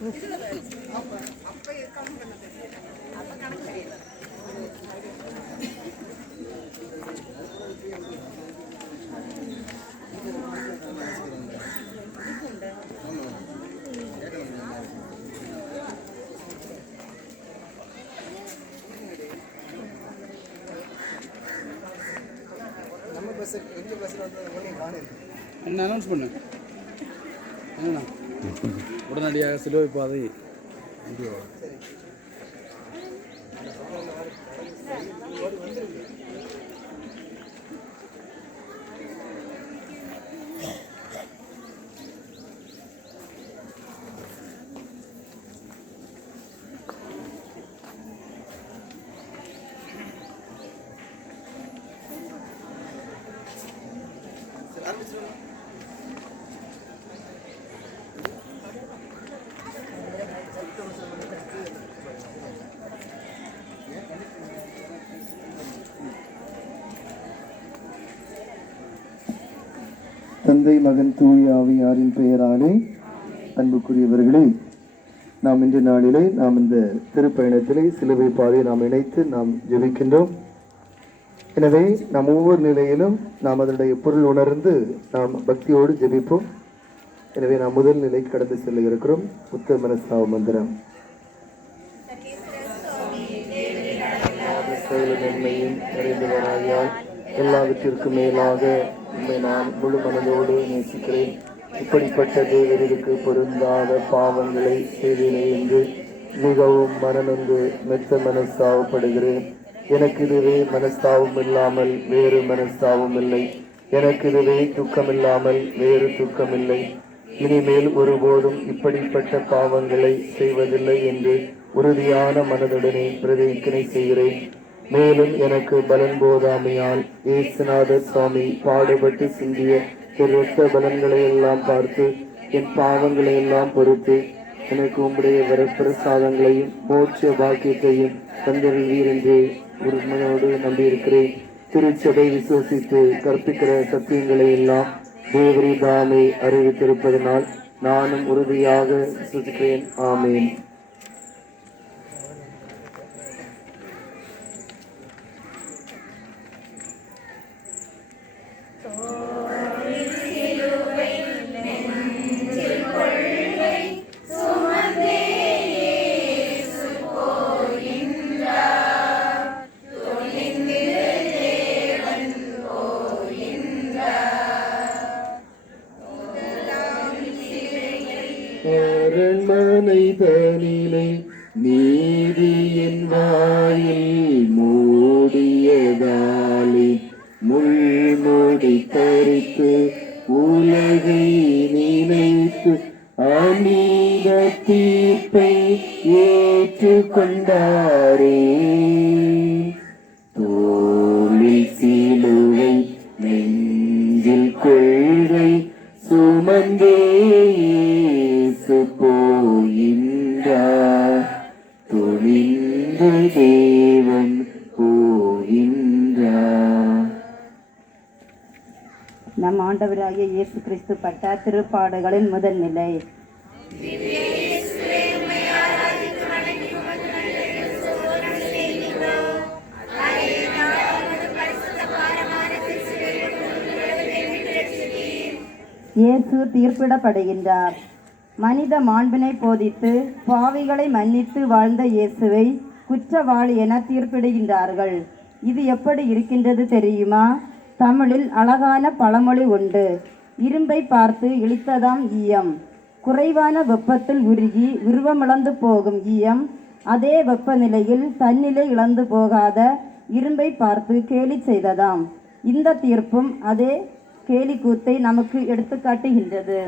என்ன அனௌன்ஸ் பண்ணு என்னண்ணா உடனடியாக சிலுவை பாதை வீடியோ தந்தை மகன் தூய ஆவியாரின் பெயராலே அன்புக்குரியவர்களே, நாம் இன்று நாளிலே நாம் இந்த திருப்பயணத்திலே சிலுவை பாதையை நாம் இணைத்து நாம் ஜெபிக்கின்றோம். எனவே நாம் ஒவ்வொரு நிலையிலும் நாம் அதனுடைய பொருள் உணர்ந்து நாம் பக்தியோடு ஜெபிப்போம். எனவே நாம் முதல் நிலைக்கு கடந்து செல்ல இருக்கிறோம். புத்த மனசாவ மந்திரம். நன்மையும் நிறைந்தவராயால் எல்லாவற்றிற்கும் மேலாக உண்மை நான் முழு மனதோடு நேசிக்கிறேன். இப்படிப்பட்ட தேவருக்கு பொருந்தாத பாவங்களை செய்தேனே என்று மிகவும் மனநொந்து மெத்த மனஸ்தாவப்படுகிறேன். எனக்கு இதுவே மனஸ்தாபம் இல்லாமல் வேறு மனஸ்தாபம் இல்லை. எனக்கு இதுவே துக்கம் இல்லாமல் வேறு துக்கம் இல்லை. இனிமேல் ஒருபோதும் இப்படிப்பட்ட பாவங்களை செய்வதில்லை என்று உறுதியான மனதுடனே பிரதிஜை செய்கிறேன். மேலும் எனக்கு பலன் போதாமையால் இயேசுநாத சுவாமி பாடுபட்டு சிந்திய இரத்த பலன்களை எல்லாம் பார்த்து என் பாவங்களை எல்லாம் பொறுத்து எனக்கு உம்முடைய வரப்பிரசாதங்களையும் மோட்ச பாக்கியத்தையும் தந்தருள்வீர் என்று உண்மையோடு நம்பியிருக்கிறேன். திருச்சபை விசுவசித்து கற்பிக்கிற சத்தியங்களை எல்லாம் தேவரீ தாமே அறிவித்திருப்பதனால் நானும் உறுதியாக விசுவசிக்கிறேன். ஆமேன். அரண்மனை தனிலை நீதியின் வாயில் மூடியதாலே முள்முடி தரித்து உலகை நினைத்து அநீத தீர்ப்பை ஏற்றுக்கொண்டாரே. தோளில் சிலுவை நெஞ்சில் கொள்கை சுமந்தே போகின்றார். துணிந்த தேவன் போகின்றார். நம் ஆண்டவராகிய இயேசு கிறிஸ்து பட்ட திருப்பாடுகளின் முதல் நிலை. இயேசு தீர்ப்பிடப்படுகின்றார். மனித மாண்பினை போதித்து பாவிகளை மன்னித்து வாழ்ந்த இயேசுவை குற்றவாளி என தீர்ப்பிடுகின்றார்கள். இது எப்படி இருக்கின்றது தெரியுமா? தமிழில் அழகான பழமொழி உண்டு. இரும்பை பார்த்து இழித்ததாம் ஈயம். குறைவான வெப்பத்தில் உருகி உருவமிழந்து போகும் ஈயம் அதே வெப்பநிலையில் தன்னிலை இழந்து போகாத இரும்பை பார்த்து கேலி செய்ததாம். இந்த தீர்ப்பும் அதே கேலிக்கூத்தை நமக்கு எடுத்துக்காட்டுகின்றது.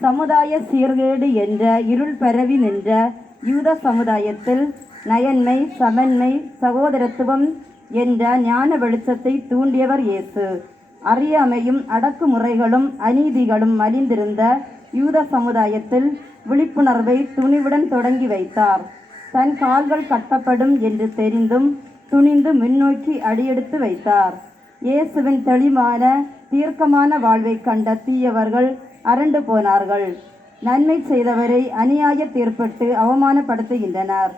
சமுதாய சீர்கேடு என்ற இருள் பரவி நின்ற யூத சமுதாயத்தில் நயன்மை, சமன்மை, சகோதரத்துவம் என்ற ஞான வெளிச்சத்தை தூண்டியவர் இயேசு. அறியாமையும் அடக்குமுறைகளும் அநீதிகளும் மலிந்திருந்த யூத சமுதாயத்தில் விழிப்புணர்வை துணிவுடன் தொடங்கி வைத்தார். தன் கால்கள் கட்டப்படும் என்று தெரிந்தும் துணிந்து முன்னோக்கி அடியெடுத்து வைத்தார். இயேசுவின் தெளிவான தீர்க்கமான வாழ்வை கண்ட தீயவர்கள் அரண்டு போனார்கள். நன்மை செய்தவரை அநியாய தீர்ப்பிட்டு அவமானப்படுத்துகின்றனர்.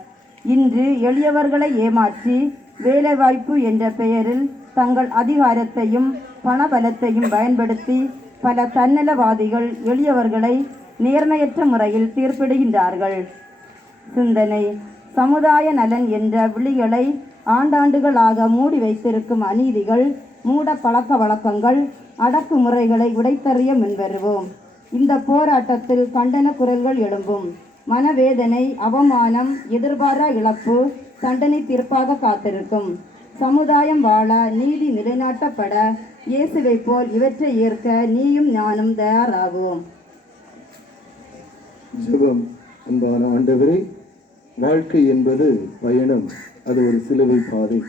இன்று எளியவர்களை ஏமாற்றி வேலைவாய்ப்பு என்ற பெயரில் தங்கள் அதிகாரத்தையும் பணபலத்தையும் பயன்படுத்தி பல தன்னலவாதிகள் எளியவர்களை நேர்மையற்ற முறையில் தீர்ப்பிடுகின்றார்கள். சிந்தனை: சமுதாய நலன் என்ற விழிகளை ஆண்டாண்டுகளாக மூடி வைத்திருக்கும் அநீதிகள், மூட பழக்க வழக்கங்கள், அடக்குமுறைகளை உடைத்தறிய முன்வருவோம். இந்த போராட்டத்தில் கண்டன குரல்கள் எழும்பும். மனவேதனை, அவமானம், எதிர்பாரா இழப்பு தண்டனை தீர்ப்பாக காத்திருக்கும். சமுதாயம் வாழ, நீதி நிலைநாட்டப்பட இயேசுவை போல் இவற்றை ஏற்க நீயும் நானும் தயாராகுவோம். ஜெபம். அன்பான ஆண்டவரே, வாழ்க்கை என்பது பயணம். அது ஒரு சிலுவை பாதை.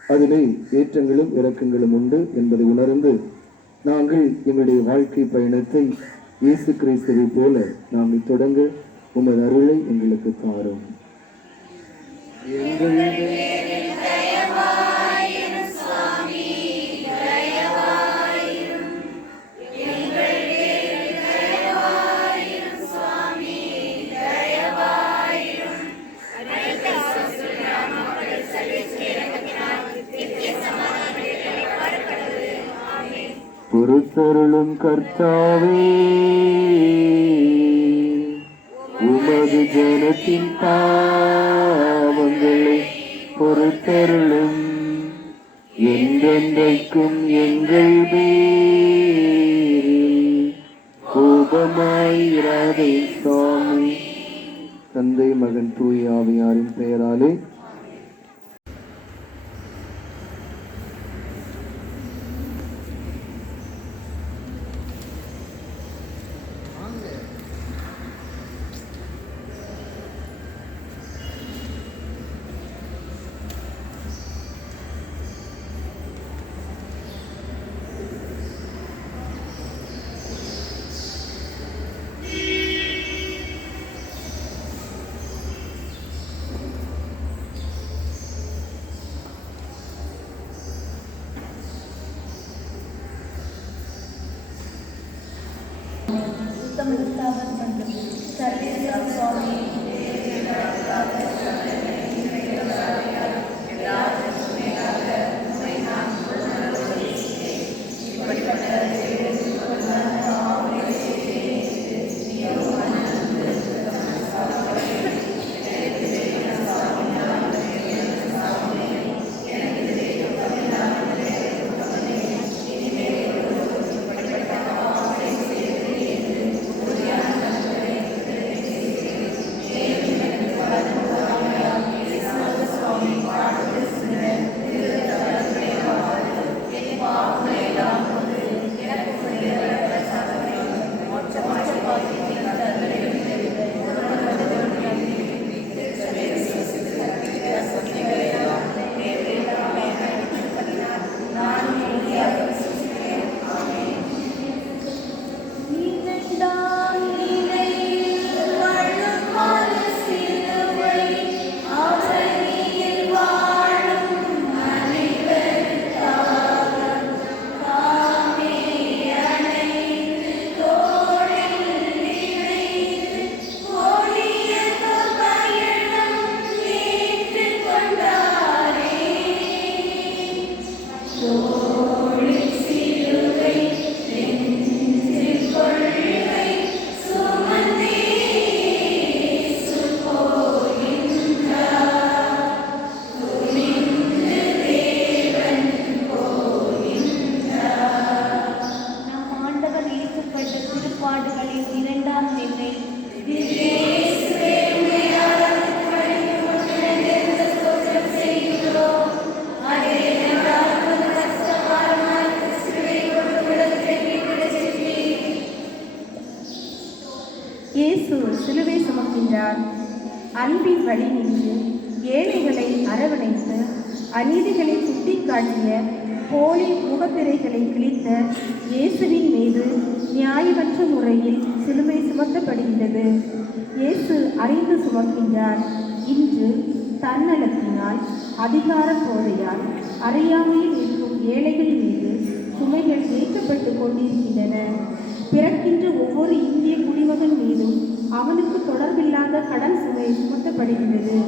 அதிலே ஏற்றங்களும் இறக்கங்களும் உண்டு என்பதை உணர்ந்து நாங்கள் எங்களுடைய வாழ்க்கை பயணத்தை இயேசு கிறிஸ்துவை போல நாம் தொடங்க உமது அருளை எங்களுக்கு தாரும். பொறுத்தருளும் கர்த்தாவே, உமது ஜனத்தின் பாவங்களை பொறுத்தருளும். என்றென்றைக்கும் எங்கள் பேரில் கோபமாயிராதே சுவாமி. தந்தை, மகன், தூய ஆவியாரின் பெயராலே. இயேசு சிலுவை சுமக்கின்றார். அன்பின் வழி நின்று ஏழைகளை அரவணைத்து அநீதிகளை சுட்டிக்காட்டிய போலி முகத்திரைகளை கிழித்த இயேசுவின் மீது நியாயமற்ற முறையில் சிலுவை சுமத்தப்படுகின்றது. இயேசு அறிந்து சுமக்கின்றார். இன்று தன்னலத்தினால், அதிகார போதையால் அறியாமையில் இருக்கும் ஏழைகள் மீது சுமைகள் ஏற்றப்பட்டு கொண்டிருக்கின்றன. பிறக்கின்ற ஒவ்வொரு இந்திய குடிமகன் மீதும் அவனுக்கு தொடர்பில்லாத கடன் சுமை சுமத்தப்படுகின்றது.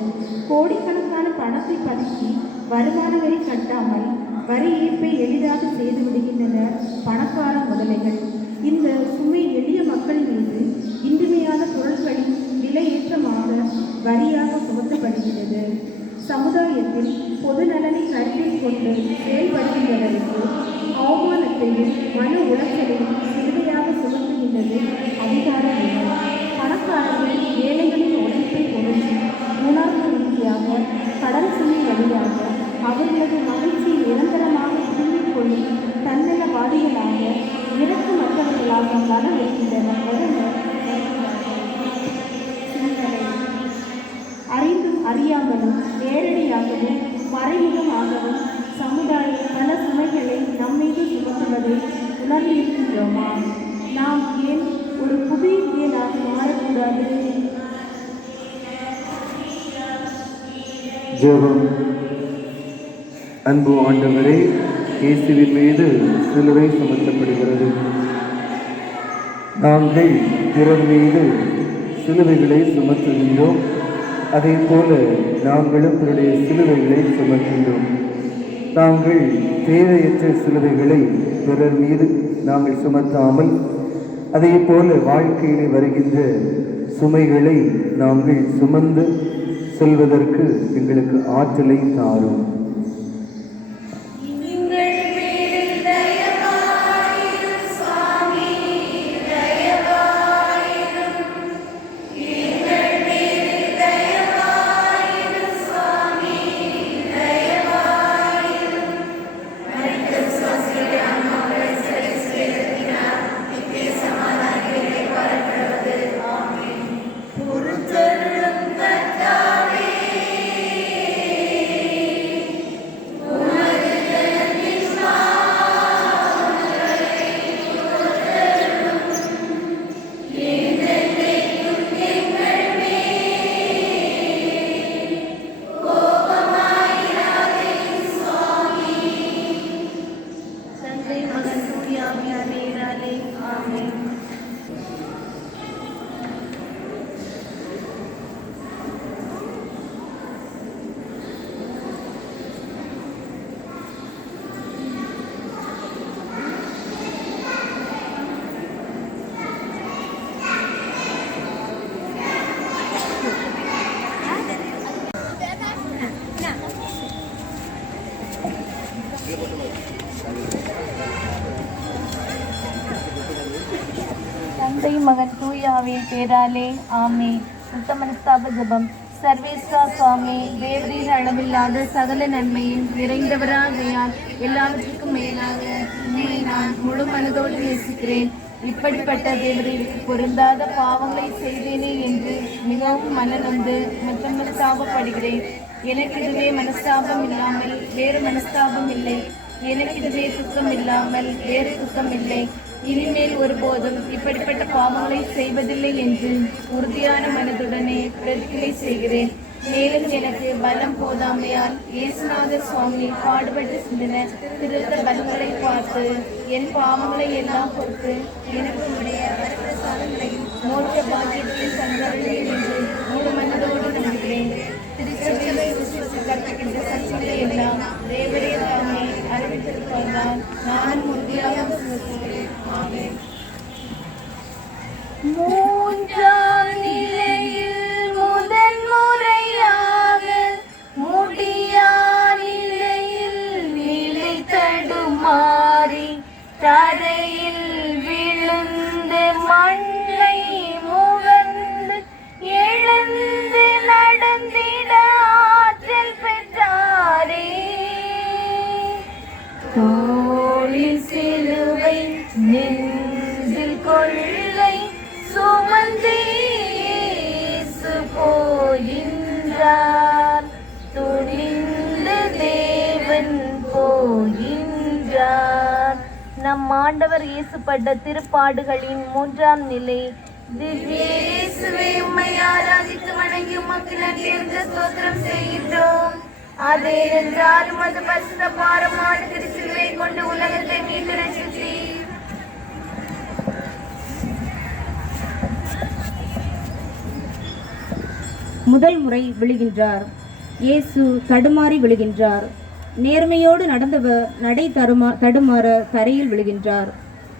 கோடிக்கணக்கான பணத்தை பதுக்கி வருமான வரி கட்டாமல் வரி ஏற்பை எளிதாக செய்து விடுகின்றனர் பணக்கார முதலைகள். இந்த சுமை எளிய மக்கள் மீது இன்றியமையாத பொருட்களின் விலையேற்றமாக வரியாக சுமத்தப்படுகிறது. சமுதாயத்தில் பொது நலனை கருத்தில் கொண்டு செயல்படுகின்றவருக்கு அவமானத்தையும் மன உளைச்சலையும் சிறுமையாக சுமத்துகின்றது அதிகார நிலை. பணக்காரர்கள் ஏழைகளின் உழைப்பை பொருந்தி உணர்வு ரீதியாக கடன் சுமை வழியாக அவர்களது மகிழ்ச்சியை நிரந்தரமாக திரும்பிக் கொள்ளும் தன்னலவாதிகளாக இரக்கமற்றவர்களாக வர வைக்கின்றனர். அறிந்தும் அறியாமலும் நேரடியாகவும் மறைமுகமாகவும் சமுதாயம் பல சுமைகளை நம்மீது சுமத்துவதை உணர்ந்திருக்கின்றோமா? நாம் ஏன் ஒரு புதிய இயலாக மாறக்கூடாது? ஜெபம். அன்பு ஆண்டவரே, இயேசுவின் மீது சிலுவை சுமத்தப்படுகிறது. நாங்கள் பிறர் மீது சிலுவைகளை சுமத்துகின்றோம். அதே போல நாங்களும் பிறருடைய சிலுவைகளை சுமக்கின்றோம். நாங்கள் தேவையற்ற சிலுவைகளை பிறர் மீது நாங்கள் சுமத்தாமல் அதே போல வாழ்க்கையிலே வருகின்ற சுமைகளை நாங்கள் சுமந்து செல்வதற்கு எங்களுக்கு ஆற்றலை தாரும். தந்தை மகன் தூய ஆவியின் பேராலே ஆமென். சுத்த மனஸ்தாப ஜெபம். சர்வேஸ்வரா சுவாமி, தேவரீர் அளவில்லாத சகல நன்மையும் நிறைந்தவராகையால் எல்லாவற்றுக்கும் மேலாக உண்மையை நான் முழு மனதோடு நேசிக்கிறேன். இப்படிப்பட்ட தேவரீருக்கு பொருந்தாத பாவங்களை செய்தேனே என்று மிகவும் மனநொந்து மற்றும் மனஸ்தாபப்படுகிறேன். எனக்கு இதுவே மனஸ்தாபம் இல்லாமல் வேறு மனஸ்தாபம் இல்லை. எனக்கு இதுவே துக்கம் இல்லாமல் வேறு துக்கம் இல்லை. இனிமேல் ஒருபோதும் இப்படிப்பட்ட பாவங்களை செய்வதில்லை என்று உறுதியான மனதுடனே பிரதிஜை செய்கிறேன். மேலும் எனக்கு பலம் போதாமையால் இயேசுநாதர் சுவாமி பாடுபட்டு சிந்தின திருத்த பலங்களை பார்த்து என் பாவங்களை எல்லாம் பொறுத்து எனக்கு உடைய வரப்பிரசாதங்களையும் மோட்ச பாக்கியத்தையும் தந்தார்கள் என்று முழு மனதோடு நம்புகிறேன். திருச்சபையை கற்பிக்கின்ற சக்திகளை எல்லாம் தேவரே தாமே அறிவித்திருப்பதால் நானும் உறுதியாக விசுவாசிக்கிறேன். ஆமென். மூன்றாம் நிலையில் முதன் முறையாக முடியா நிலையில் நிலை தடுமாறி தரையில் விழுந்து மண்ணை முகந்து எழுந்து நடந்திட ஆற்றல் பெற்றாரே. தோளில் சிலுவை நெஞ்சில் கொள்ளை சுமந்து இயேசு போகின்றார். துணிந்து தேவன் போகின்றார். நம் ஆண்டவர் இயேசுப்பட்ட திருப்பாடுகளின் 3ஆம் நிலை. திவ்ய இயேசுவே, உம்மை ஆராதித்து வணங்கி உமக்கு நன்றியுள்ள ஸ்தோத்திரம் செய்கின்றோம். அதேனென்றால் உமது பரிசுத்த பாரமான திருச்சிலுவை கொண்டு உலகத்தை மீட்டு ரட்சித்தீர். முதல் முறை விழுகின்றார். இயேசு தடுமாறி விழுகின்றார். நேர்மையோடு நடந்தவர் நடை தடுமாற தரையில் விழுகின்றார்.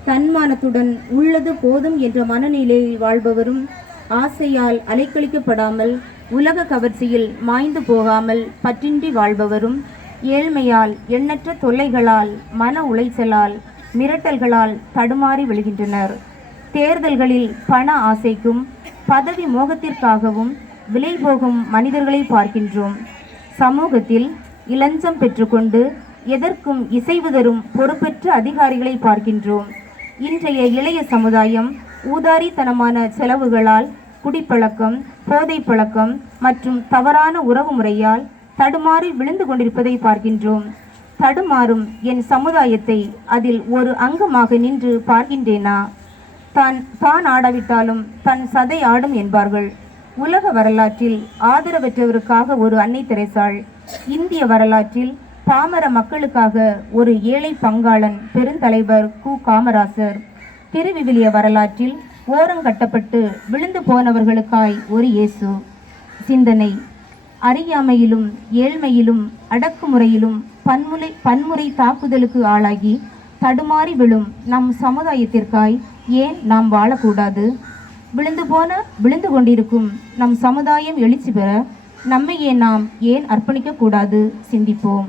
தன்மானத்துடன் உள்ளது போதும் என்ற மனநிலையில் வாழ்பவரும், ஆசையால் அலைக்கழிக்கப்படாமல் உலக கவர்ச்சியில் மாய்ந்து போகாமல் பற்றின்றி வாழ்பவரும், ஏழ்மையால் எண்ணற்ற தொல்லைகளால் மன உளைச்சலால் மிரட்டல்களால் தடுமாறி விழுகின்றனர். தேர்தல்களில் பண ஆசைக்கும் பதவி மோகத்திற்காகவும் விலை போகும் மனிதர்களை பார்க்கின்றோம். சமூகத்தில் இலஞ்சம் பெற்றுக்கொண்டு எதற்கும் இசைவு தரும் பொறுப்பற்ற அதிகாரிகளை பார்க்கின்றோம். இன்றைய இளைய சமுதாயம் ஊதாரித்தனமான செலவுகளால், குடிப்பழக்கம், போதை பழக்கம் மற்றும் தவறான உறவு முறையால் தடுமாறி விழுந்து கொண்டிருப்பதை பார்க்கின்றோம். தடுமாறும் என் சமுதாயத்தை அதில் ஒரு அங்கமாக நின்று பார்க்கின்றேனா? தான் ஆடாவிட்டாலும் தன் சதை ஆடும் என்பார்கள். உலக வரலாற்றில் ஆதரவற்றவருக்காக ஒரு அன்னை தெரேசாள், இந்திய வரலாற்றில் பாமர மக்களுக்காக ஒரு ஏழை பங்காளன் பெருந்தலைவர் கு. காமராசர், திருவிவிலிய வரலாற்றில் ஓரங்கட்டப்பட்டு விழுந்து போனவர்களுக்காய் ஒரு இயேசு. சிந்தனை: அறியாமையிலும் ஏழ்மையிலும் அடக்குமுறையிலும் பன்முறை தாக்குதலுக்கு ஆளாகி தடுமாறி விழும் நம் சமுதாயத்திற்காய் ஏன் நாம் வாழக்கூடாது? விழுந்து கொண்டிருக்கும் நம் சமுதாயம் எழுச்சி பெற நம்மையே நாம் ஏன் அர்ப்பணிக்கக்கூடாது? சிந்திப்போம்.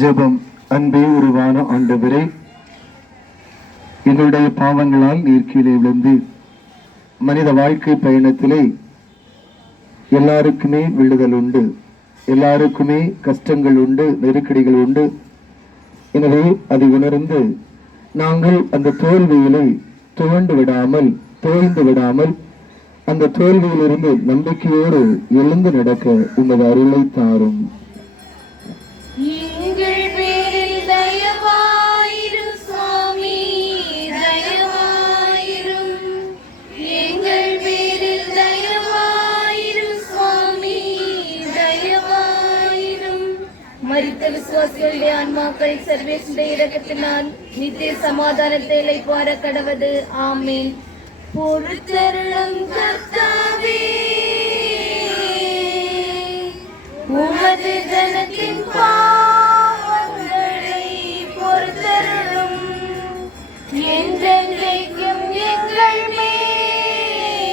ஜெபம். அன்பே உருவான ஆண்டவரே, எங்களுடைய பாவங்களால் நீர் கீழே விழுந்து மனித வாழ்க்கை பயணத்திலே எல்லாருக்குமே விழுதல் உண்டு, எல்லாருக்குமே கஷ்டங்கள் உண்டு, நெருக்கடிகள் உண்டு. எனவே அதை உணர்ந்து நாங்கள் அந்த தோல்வியிலே தோய்ந்து விடாமல் அந்த தோல்வியிலிருந்து நம்பிக்கையோடு எழுந்து நடக்க உமது அருளை தாரும். எங்கள் பேரில் தயவாயிரும் சுவாமி, தயவாயிரும். எங்கள் பேரில் தயவாயிரும் சுவாமி, தயவாயிரும். மரித்த விசுவாசிகளுடைய ஆன்மாக்கள் சர்வேசுடைய இரக்கத்தினால் நித்திய சமாதானத்தை இளைப்பாற கடவது. ஆமீன். பொறுத்தருளும் கர்த்தாவே, உமது ஜனத்தின் பாவங்களை பொறுத்தருளும். என்றென்றைக்கும் எங்கள் மேல்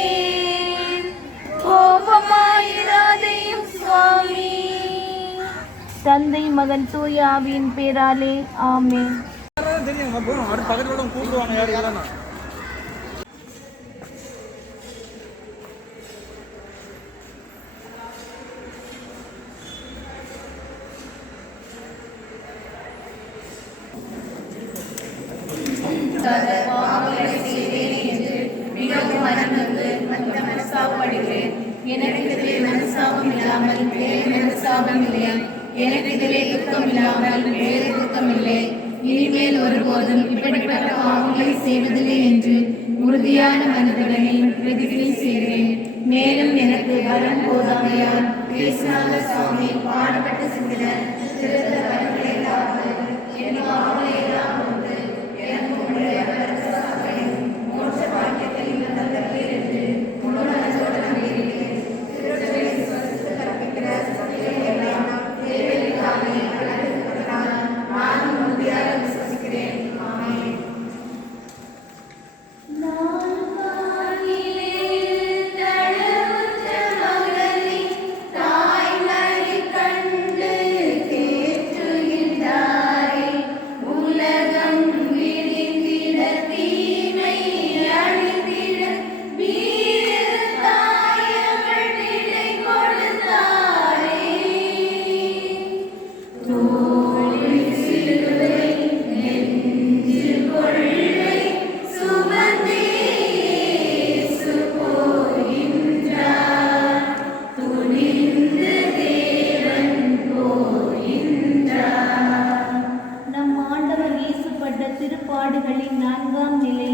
கோபமாயிராதையும் சுவாமி. தந்தை, மகன், தூய ஆவியின் பேராலே ஆமென். மிகவும் மனநொந்து மனசாபப்படுகிறேன். எனக்கு இதிலே மனசாபம் இல்லாமல் வேறு மனசாபம் இல்லை. எனக்கு இதிலே துக்கம் இல்லாமல் வேறு துக்கம் இல்லை. இனிமேல் ஒருபோதும் இப்படிப்பட்ட பாவங்களை செய்வதில்லை என்று உறுதியான மனதுடனே பிரதிஜை செய்கிறேன். மேலும் எனக்கு வரம் போதாமையால் பேசினாத சுவாமி பாடுபட்டு சிந்தின திருத்த வரங்களை காத்து என் பாவங்களை எல்லாம் கொண்டு எனக்கு உங்களுடைய மோட்ச பாக்கியத்தையும் நல்லவர்கள் என்று முழு மனதோடு நம்பியிருக்கிறேன். திருச்சபை விசுவாசத்தை கற்பிக்கிற சத்தியங்களை எல்லாம் தேவையில்லாமே கலந்துவிட்டதால் நானும் உறுதியாக விசுவசிக்கிறேன். ஆமென். திருப்பாடுகளின் 4ஆம் நிலை.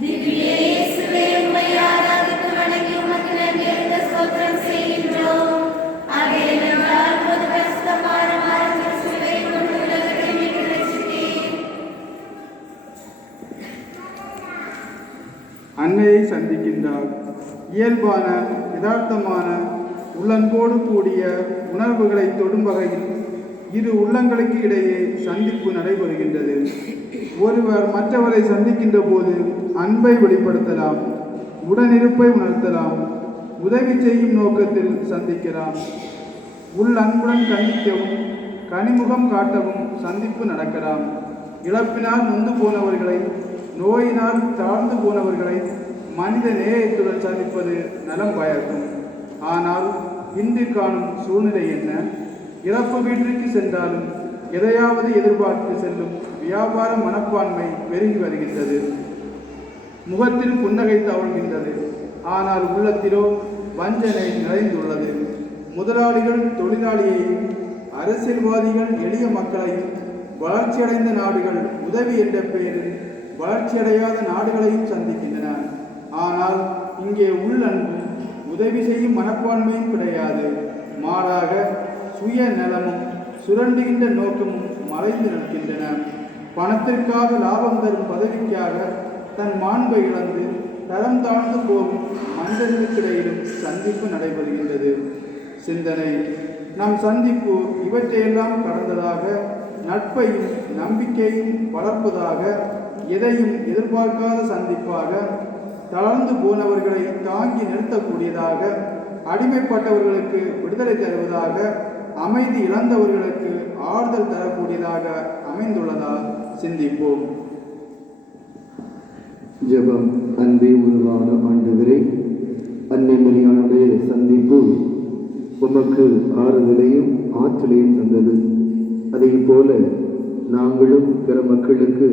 திவ்ய இயேசுவே, உம்மை ஆராதித்து வணங்கி உமக்கு நன்றியறிந்த ஸ்தோத்திரம் செய்கின்றோம். அதேனென்றால் உமது பரிசுத்தமான மரணத்தின் சிலுவையை கொண்டு உலகத்தை மீட்டு ரட்சித்தீர். அன்னையை சந்திக்கின்றார். இயல்பான யதார்த்தமான உள்ளன்போடு கூடிய உணர்வுகளை தொடும் வகையில் இரு உள்ளங்களுக்கு இடையே சந்திப்பு நடைபெறுகின்றது. ஒருவர் மற்றவரை சந்திக்கின்ற போது அன்பை வெளிப்படுத்தலாம், உடனிருப்பை உணர்த்தலாம், உதவி செய்யும் நோக்கத்தில் சந்திக்கலாம். உள் அன்புடன் கண்டிக்கவும் கனிமுகம் காட்டவும் சந்திப்பு நடக்கலாம். இழப்பினால் நொந்து போனவர்களை, நோயினால் தாழ்ந்து போனவர்களை மனித நேயத்துடன் சந்திப்பது நலம் பயக்கும். ஆனால் இன்று காணும் சூழ்நிலை என்ன? இறப்பு வீட்டிற்கு சென்றாலும் எதையாவது எதிர்பார்த்து செல்லும் வியாபார மனப்பான்மை பெருகி வருகின்றது. முகத்தில் புன்னகை தவழ்கின்றது, ஆனால் உள்ளத்திலோ வஞ்சனை நிறைந்துள்ளது. முதலாளிகள் தொழிலாளியையும், அரசியல்வாதிகள் எளிய மக்களையும், வளர்ச்சியடைந்த நாடுகள் உதவி என்ற பெயரில் வளர்ச்சியடையாத நாடுகளையும் சந்திக்கின்றன. ஆனால் இங்கே உள்ளன்பும் உதவி செய்யும் மனப்பான்மையும் கிடையாது. மாறாக சுய நலமும் சுரண்டுகின்ற நோக்கமும் மறைந்து நிற்கின்றன. பணத்திற்காக லாபம் தரும் பதவிக்காக தன் மாண்பை இழந்து தரம் தாழ்ந்து போகும் மனிதர்களுக்கிடையிலும் சந்திப்பு நடைபெறுகின்றது. சிந்தனை: நம் சந்திப்பு இவற்றையெல்லாம் கடந்ததாக, நட்பையும் நம்பிக்கையும் வளர்ப்பதாக, எதையும் எதிர்பார்க்காத சந்திப்பாக, தளர்ந்து போனவர்களை தாங்கி நிறுத்தக்கூடியதாக, அடிமைப்பட்டவர்களுக்கு விடுதலை தருவதாக, அமைதி இழந்தவர்களுக்கு ஆறுதல் தரக்கூடியதாக அமைந்துள்ளதால் சிந்திப்போம். ஜெபம். அன்பே உருவான ஆண்டவரே, அன்னை மரியாளுடைய சந்திப்பு உமக்கு ஆறுதலையும் ஆற்றலையும் தந்தது. அதே போல நாங்களும் பிற மக்களுக்கு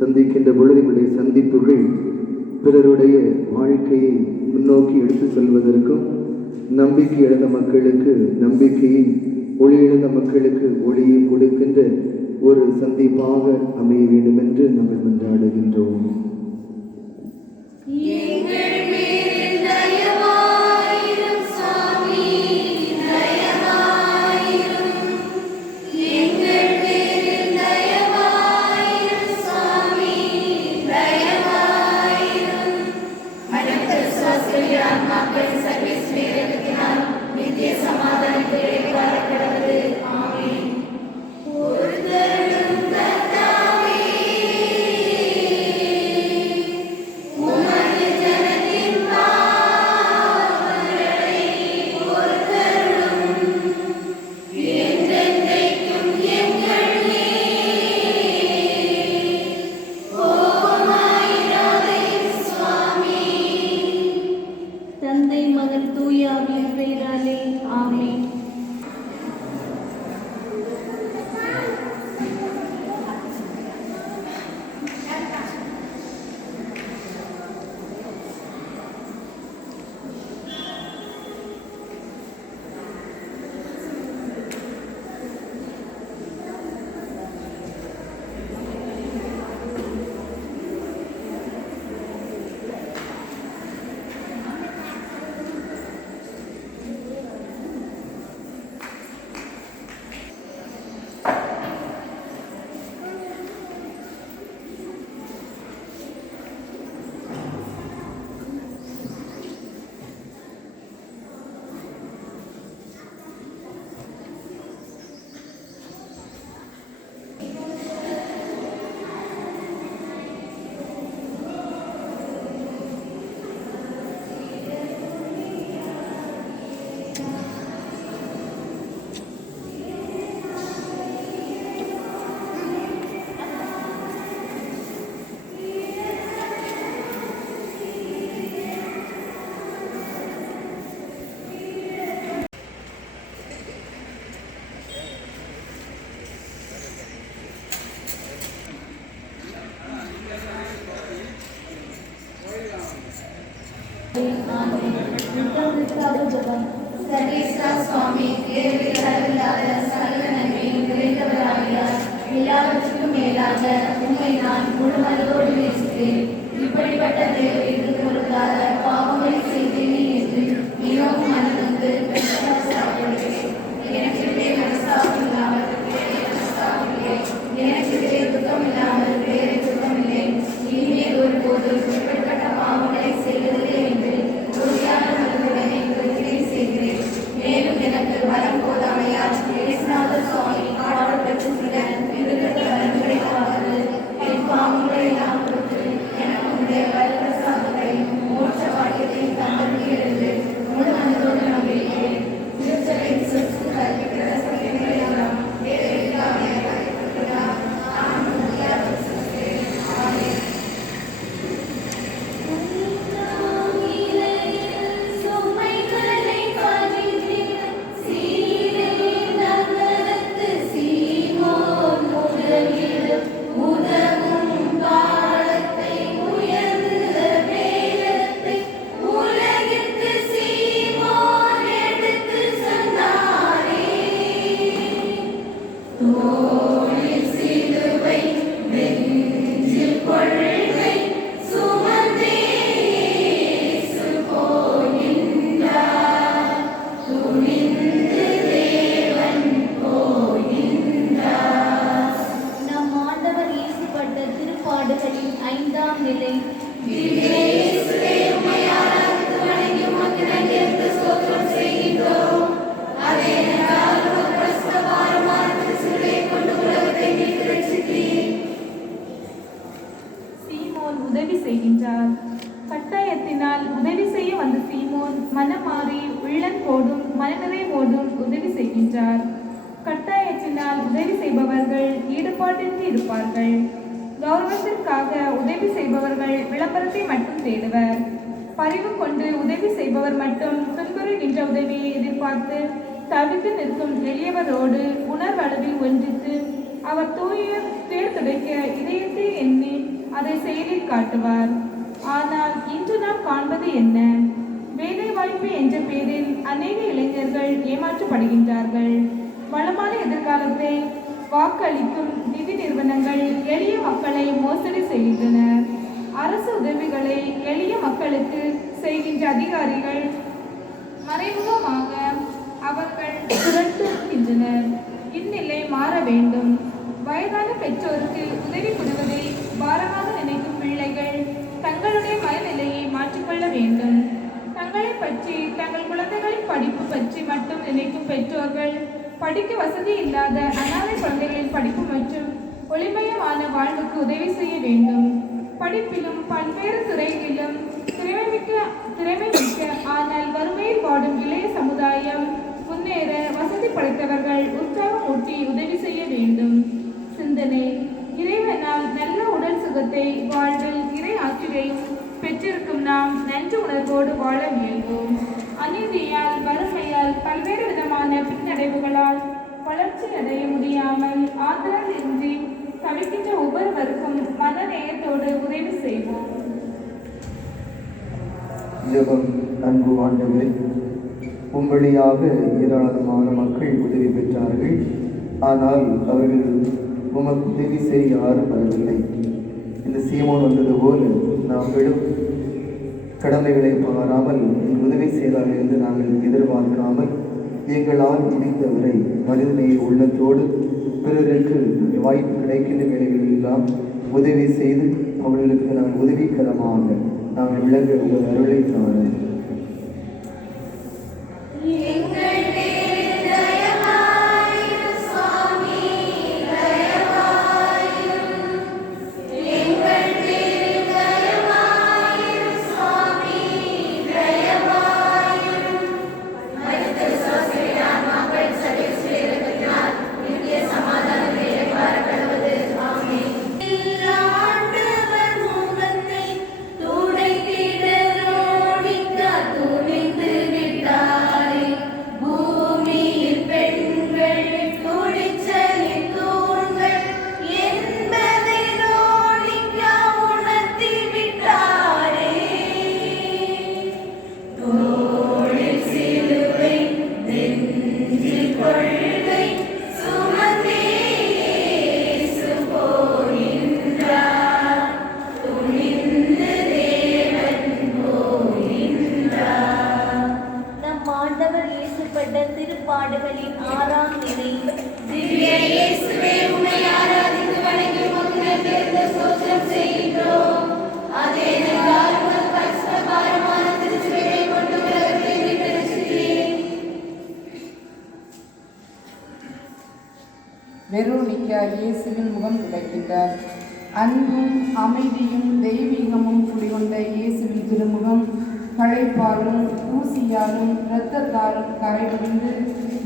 சந்திக்கின்ற பொழுதுடைய சந்திப்புகள் பிறருடைய வாழ்க்கையை முன்னோக்கி எடுத்து செல்வதற்கும், நம்பிக்கை இழந்த மக்களுக்கு நம்பிக்கையை, ஒளி இழந்த மக்களுக்கு ஒளியை கொடுக்கின்ற ஒரு சந்திப்பாக அமைய வேண்டும் என்று நாங்கள் மன்றாடுகின்றோம். சர்வேஸ்வரா சுவாமி, தேவரீர் அளவில்லாத சகல நன்மையும் நிறைந்தவராகிறார். எல்லாவற்றுக்கும் மேலாக உம்மை நான் முழுமனதோடு நேசித்தேன். இப்படிப்பட்ட தேவரீருக்கு பொருளாத பாவங்களை செய்தேனே என்று மிகவும் மனநொந்து எனக்கிட்டே மனஸ்தாபம் இல்லாமல் எனக்கிட்டே துக்கம் இல்லாமல் வேறு துக்கம் இல்லை. இனிமேல் ஒருபோதும் இப்படிப்பட்ட பாவம் திருப்பாடுகளின் 5ஆம் நிலை. சீமோன் உதவி செய்கின்றார். கட்டாயத்தினால் உதவி செய்ய வந்த சீமோன் மனமாறி உள்ளன்போடும் மனநிறைவோடும் உதவி செய்கின்றார். கட்டாயத்தினால் உதவி செய்பவர்கள் ஈடுபாட்டின்றி இருப்பார்கள். கௌரவத்திற்காக உதவி செய்பவர்கள் விளம்பரத்தை மட்டும் தேடுவர். பரிவு கொண்டு உதவி செய்பவர் மட்டும் துன்புறுகின்ற உதவியை எதிர்பார்த்து தவித்து நிற்கும் எளியவரோடு உணர்வளவில் ஒன்றித்து அவர் துயர் துடைக்க இதயத்தை எண்ணி அதை செயலில் காட்டுவார். ஆனால் இன்று நாம் காண்பது என்ன? வேலை வாய்ப்பு என்ற பெயரில் அநேக இளைஞர்கள் ஏமாற்றப்படுகின்றார்கள். வளமான எதிர்காலத்தை வாக்களிக்கும் நிதி நிறுவனங்கள் எளிய மக்களை மோசடி செய்கின்றன. அரசு உதவிகளை எளிய மக்களுக்கு செய்கின்ற அதிகாரிகள் மறைமுகமாக அவர்கள் சுரண்டுகின்றனர். இந்நிலை மாற வேண்டும். வயதான பெற்றோருக்கு உதவி புரிவதை பாரமாக நினைக்கும் பிள்ளைகள் தங்களுடைய மனநிலையை மாற்றிக்கொள்ள வேண்டும். தங்களை பற்றி தங்கள் குழந்தைகளின் படிப்பு பற்றி மட்டும் நினைக்கும் பெற்றோர்கள் படிக்க வசதி இல்லாத அனாதை குழந்தைகளின் படிப்பு மற்றும் ஒளிமயமான வாழ்வுக்கு உதவி செய்ய வேண்டும். படிப்பிலும் பல்வேறு துறைகளிலும் திறமைமிக்க ஆனால் வறுமையில் வாடும் இளைய சமுதாயம் முன்னேற வசதி படைத்தவர்கள் உற்சாகம் ஊட்டி உதவி செய்ய வேண்டும். சிந்தனை: இறைவனால் நல்ல உடல் சுகத்தை வாழ்வில் இறை ஆசிரியையும் பெற்றிருக்கும் நாம் நன்றி உணர்வோடு வாழ முயல்வோம். அநீதியால் வறுமையால் பல்வேறு விதமான பின்னடைவுகளால் வளர்ச்சி அடைய முடியாமல் ஆதரவு இன்றி தவிக்கின்ற ஒவ்வொருவருக்கும் மன நேயத்தோடு உதவி செய்வோம். ஜெபம். அன்பு ஆண்டவரே, உங்களியாக ஏராளமான மக்கள் உதவி பெற்றார்கள். ஆனால் அவர்கள் உமக்கு உதவி செய்ய யாரும் வரவில்லை. இந்த சீமோன் வந்தது போல நாங்களும் கடமைகளை பாராமல் உதவி செய்தார்கள் என்று நாங்கள் எதிர்பார்க்காமல் எங்களால் முடிந்தவரை மனிதனையை உள்ளத்தோடு பிறருக்கு வாய்ப்பு கிடைக்கின்ற வேலைகளில் எல்லாம் உதவி செய்து அவர்களுக்கு நாங்கள் உதவிகரமாக நாங்கள் விளங்க உங்கள் அருளை தாழ திருப்பாடுகளின் 6ஆம் நிலை. திவ்ய இயேசுவே, உம்மை ஆராதித்து வணங்கி உமக்கு நன்றி ஸ்தோத்திரம் செய்கின்றோம். அதேனென்றால் உமது பரிசுத்த பாரமான திருச்சிலுவை கொண்டு உலகத்தை மீட்டெடுத்தீர். வெரோனிக்கா இயேசுவின் முகம் துடைக்கின்றார். அன்பும் அமைதியும் தெய்வீகமும் குடிகொண்ட இயேசுவின் திருமுகம் களைப்பாலும் ஊசியாலும் இரத்தத்தாலும் கரைபடிந்து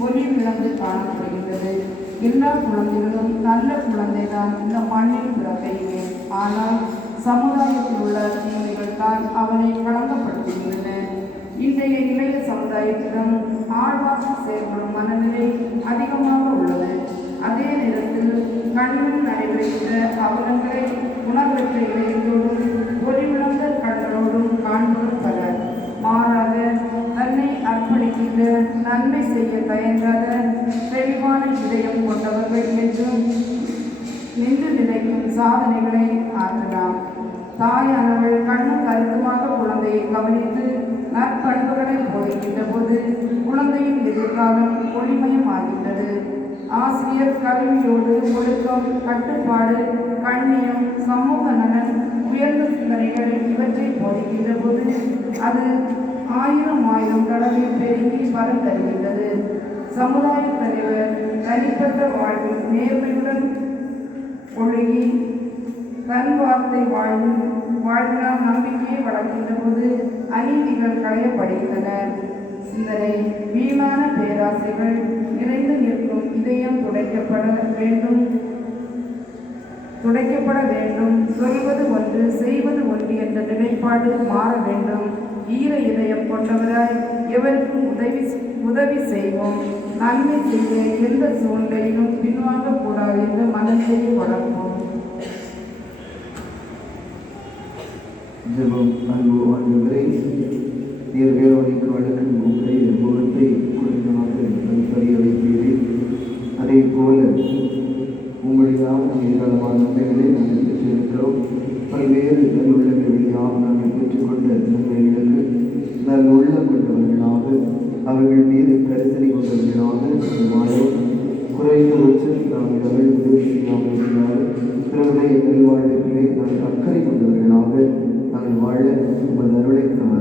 ஒளி விளந்து காணப்படுகின்றது. எல்லா குழந்தைகளும் நல்ல குழந்தைதான் இந்த மண்ணில் பிறக்கையிலே, ஆனால் சமுதாயத்தில் உள்ள தீமைகள் தான் அவனை களங்கப்படுத்துகின்றன. இன்றைய இளைய சமுதாயத்திடம் ஆழ்வாசி செயல்படும் மனநிலை அதிகமாக உள்ளது. அதே நேரத்தில் கண்ணில் நடைபெறுகின்ற அவலங்களை உணர்வற்ற இளையோடும் ஒளிவிழந்த கண்களோடும் காண்பதும் பலர். மாறாக தன்னை அர்ப்பணிக்கின்ற நன்மை செய்ய தயங்காத தெளிவான இதயம் கொண்டவர்கள் என்றும் நின்று நிலைக்கும் சாதனைகளை ஆற்றலாம். தாயானவள் கண்ணும் கருத்துமாக குழந்தையை கவனித்து நற்பண்புகளை போதிக்கின்ற போது குழந்தையின் எதிர்காலம் ஒளிமயமாகின்றது. ஆசிரியர் கல்வியோடு ஒழுக்கம், கட்டுப்பாடு, கண்ணியம், சமூக நல மன்னன் உயர்ந்த சிந்தனைகள் இவற்றை போதிக்கின்ற போது அது ஆயிரம் கடலில் பெருகி பரந்தருகின்றது. சமுதாய தலைவர் தனிப்பட்ட வாழ்வில் நேர்மையுடன் ஒழுகி தன் வார்த்தை வாழ்வினால் நம்பிக்கையை வளர்க்கின்ற போது அநீதிகள் களையப்படுகின்றன. சிந்தனை வீணான பேராசைகள் நிறைந்து நிற்கும் இதயம் துடைக்கப்பட வேண்டும். சொல்வது ஒன்று செய்வது ஒன்று என்ற நிலைப்பாடு மாற வேண்டும். ஈர இதயம் கொண்டவராய் எவருக்கும் உதவி செய்வோம். நன்மை செய்ய எந்த சூழ்நிலையிலும் பின்வாங்கக்கூடாது என்ற மனத்தை வளர்ப்போம். ஜெபம். அன்பு ஆண்டவரே, நீர் வேரோனிக்கு வழக்கும் உங்களுடைய முகத்தை குறிப்பாக பரிய வைப்பீரே. அதே போல உங்களுடைய ஏராளமான நன்மைகளை நாங்கள் பெற்றிருக்கிறோம். பல்வேறு நல்லுள்ளங்களியாக நாங்கள் பெற்றுக்கொண்ட நன்மைகளுக்கு நல்லுள்ளம் கொண்டவர்களாக அவர்கள் மீது கருத்தனை கொண்டவர்களாக வாழும். குறைந்தபட்சம் நாங்கள் அவர்கள் உதவி செய்யாமல் இருந்தாலும் பிறருடைய நல்வாழ்வுகளை நாங்கள் அக்கறை கொண்டவர்களாக நாங்கள் வாழ உங்கள் அருளை காண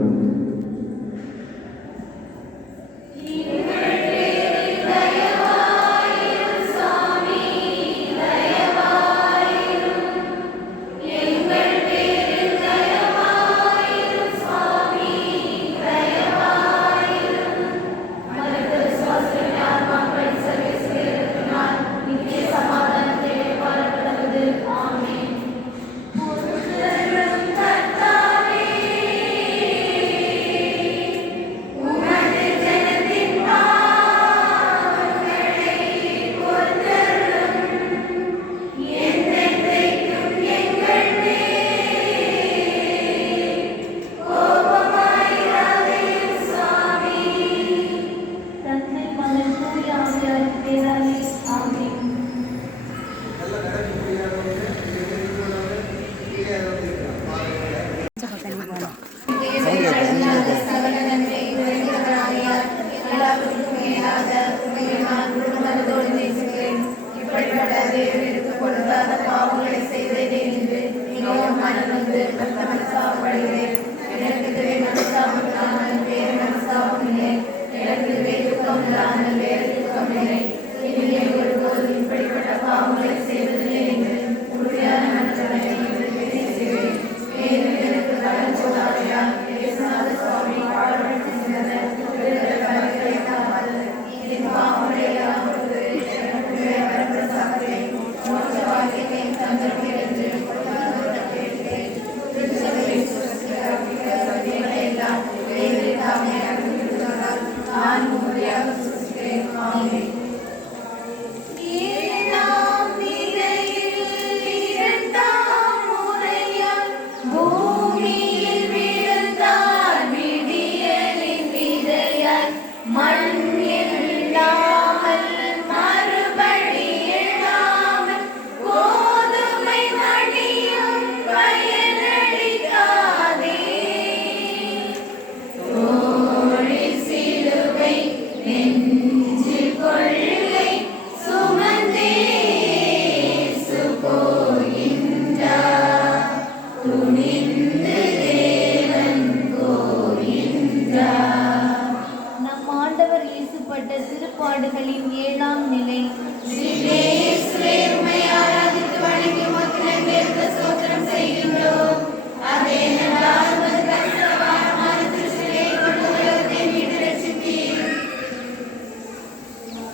திருப்பாடுகளின் 7ஆம் நிலை.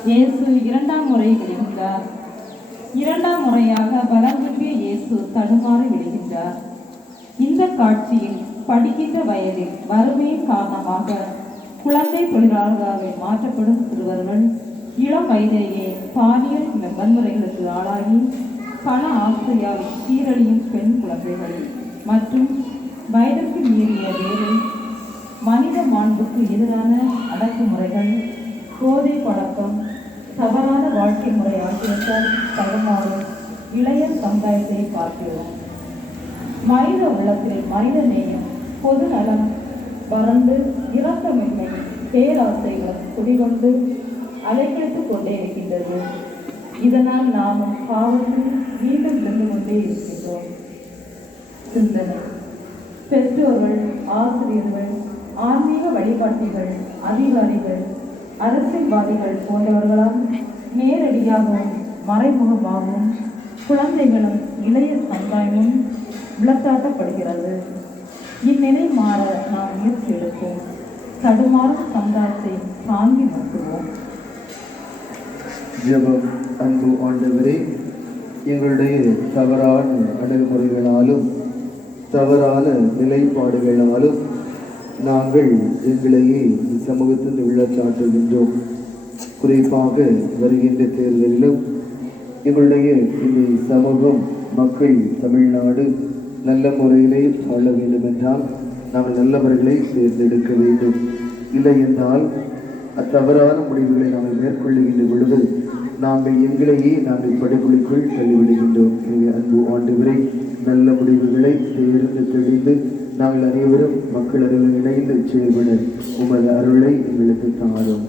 இயேசு 2ஆம் முறை விழுகின்றார். 2ஆம் முறையாக பலம் திரும்பிய இயேசு தடுமாறி விழுகின்றார். இந்த காட்சியில் படிக்கின்ற வயதில் வறுமையின் காரணமாக குழந்தை தொழிலாளர்களாக மாற்றப்படும் சிறுவர்கள் இளம் வயதிலேயே பாலியல் வன்முறைகளுக்கு ஆளாகி பண ஆசையால் சீரழியும் பெண் குழந்தைகள் மற்றும் வயதிற்கு மீறிய வேலை, மனித மாண்புக்கு எதிரான அடக்குமுறைகள், போதை பழக்கம், தவறான வாழ்க்கை முறை ஆகியவற்றால் தடுமாறும் இளைய சமுதாயத்தை பார்க்கிறோம். மனித உள்ளத்தில் மனித நேயம், பொது நலம் வறண்டு இரக்கமின்மை, பேராசைகள் குடிகொண்டு அலைக்கழித்துக் கொண்டே இருக்கின்றது. இதனால் நாமும் பாவத்தில் மீண்டும் விழுந்து கொண்டே இருக்கின்றோம். சிந்தனை. பெற்றோர்கள், ஆசிரியர்கள், ஆன்மீக வழிபாட்டிகள், அதிகாரிகள், அரசியல்வாதிகள் போன்றவர்களால் நேரடியாகவும் மறைமுகமாகவும் குழந்தைகளும் இளைய சமுதாயமும் விளக்காட்டப்படுகிறது. இந்நிலை மாற நாம் முயற்சி எடுப்போம். தடுமாறும் சமுதாயத்தை தாங்கி நிறுத்துவோம். ஜெபம். அன்பு ஆண்டவரே, எங்களுடைய தவறான அணுகுமுறைகளாலும் தவறான நிலைப்பாடுகளாலும் நாங்கள் எங்களையே சமூகத்தில் உள்ளச்சாட்டுகின்றோம். குறிப்பாக வருகின்ற தேர்தலிலும் எங்களுடைய இந்த சமூகம், மக்கள், தமிழ்நாடு நல்ல முறையிலே வாழ வேண்டும் என்றால் நாங்கள் நல்லவர்களை தேர்ந்தெடுக்க வேண்டும். இல்லை என்றால் அத்தவறான முடிவுகளை நாங்கள் மேற்கொள்ளுகின்ற பொழுது நாங்கள் எங்களையே நாங்கள் படுகொலைக்குள் தள்ளிவிடுகின்றோம். எனவே அன்பு ஆண்டவரே, நல்ல முடிவுகளை தேர்ந்து தெளிந்து நாங்கள் அனைவரும் மக்கள் அனைவரும் இணைந்து செயல்பட உமது அருளை எங்களுக்கு தாரும்.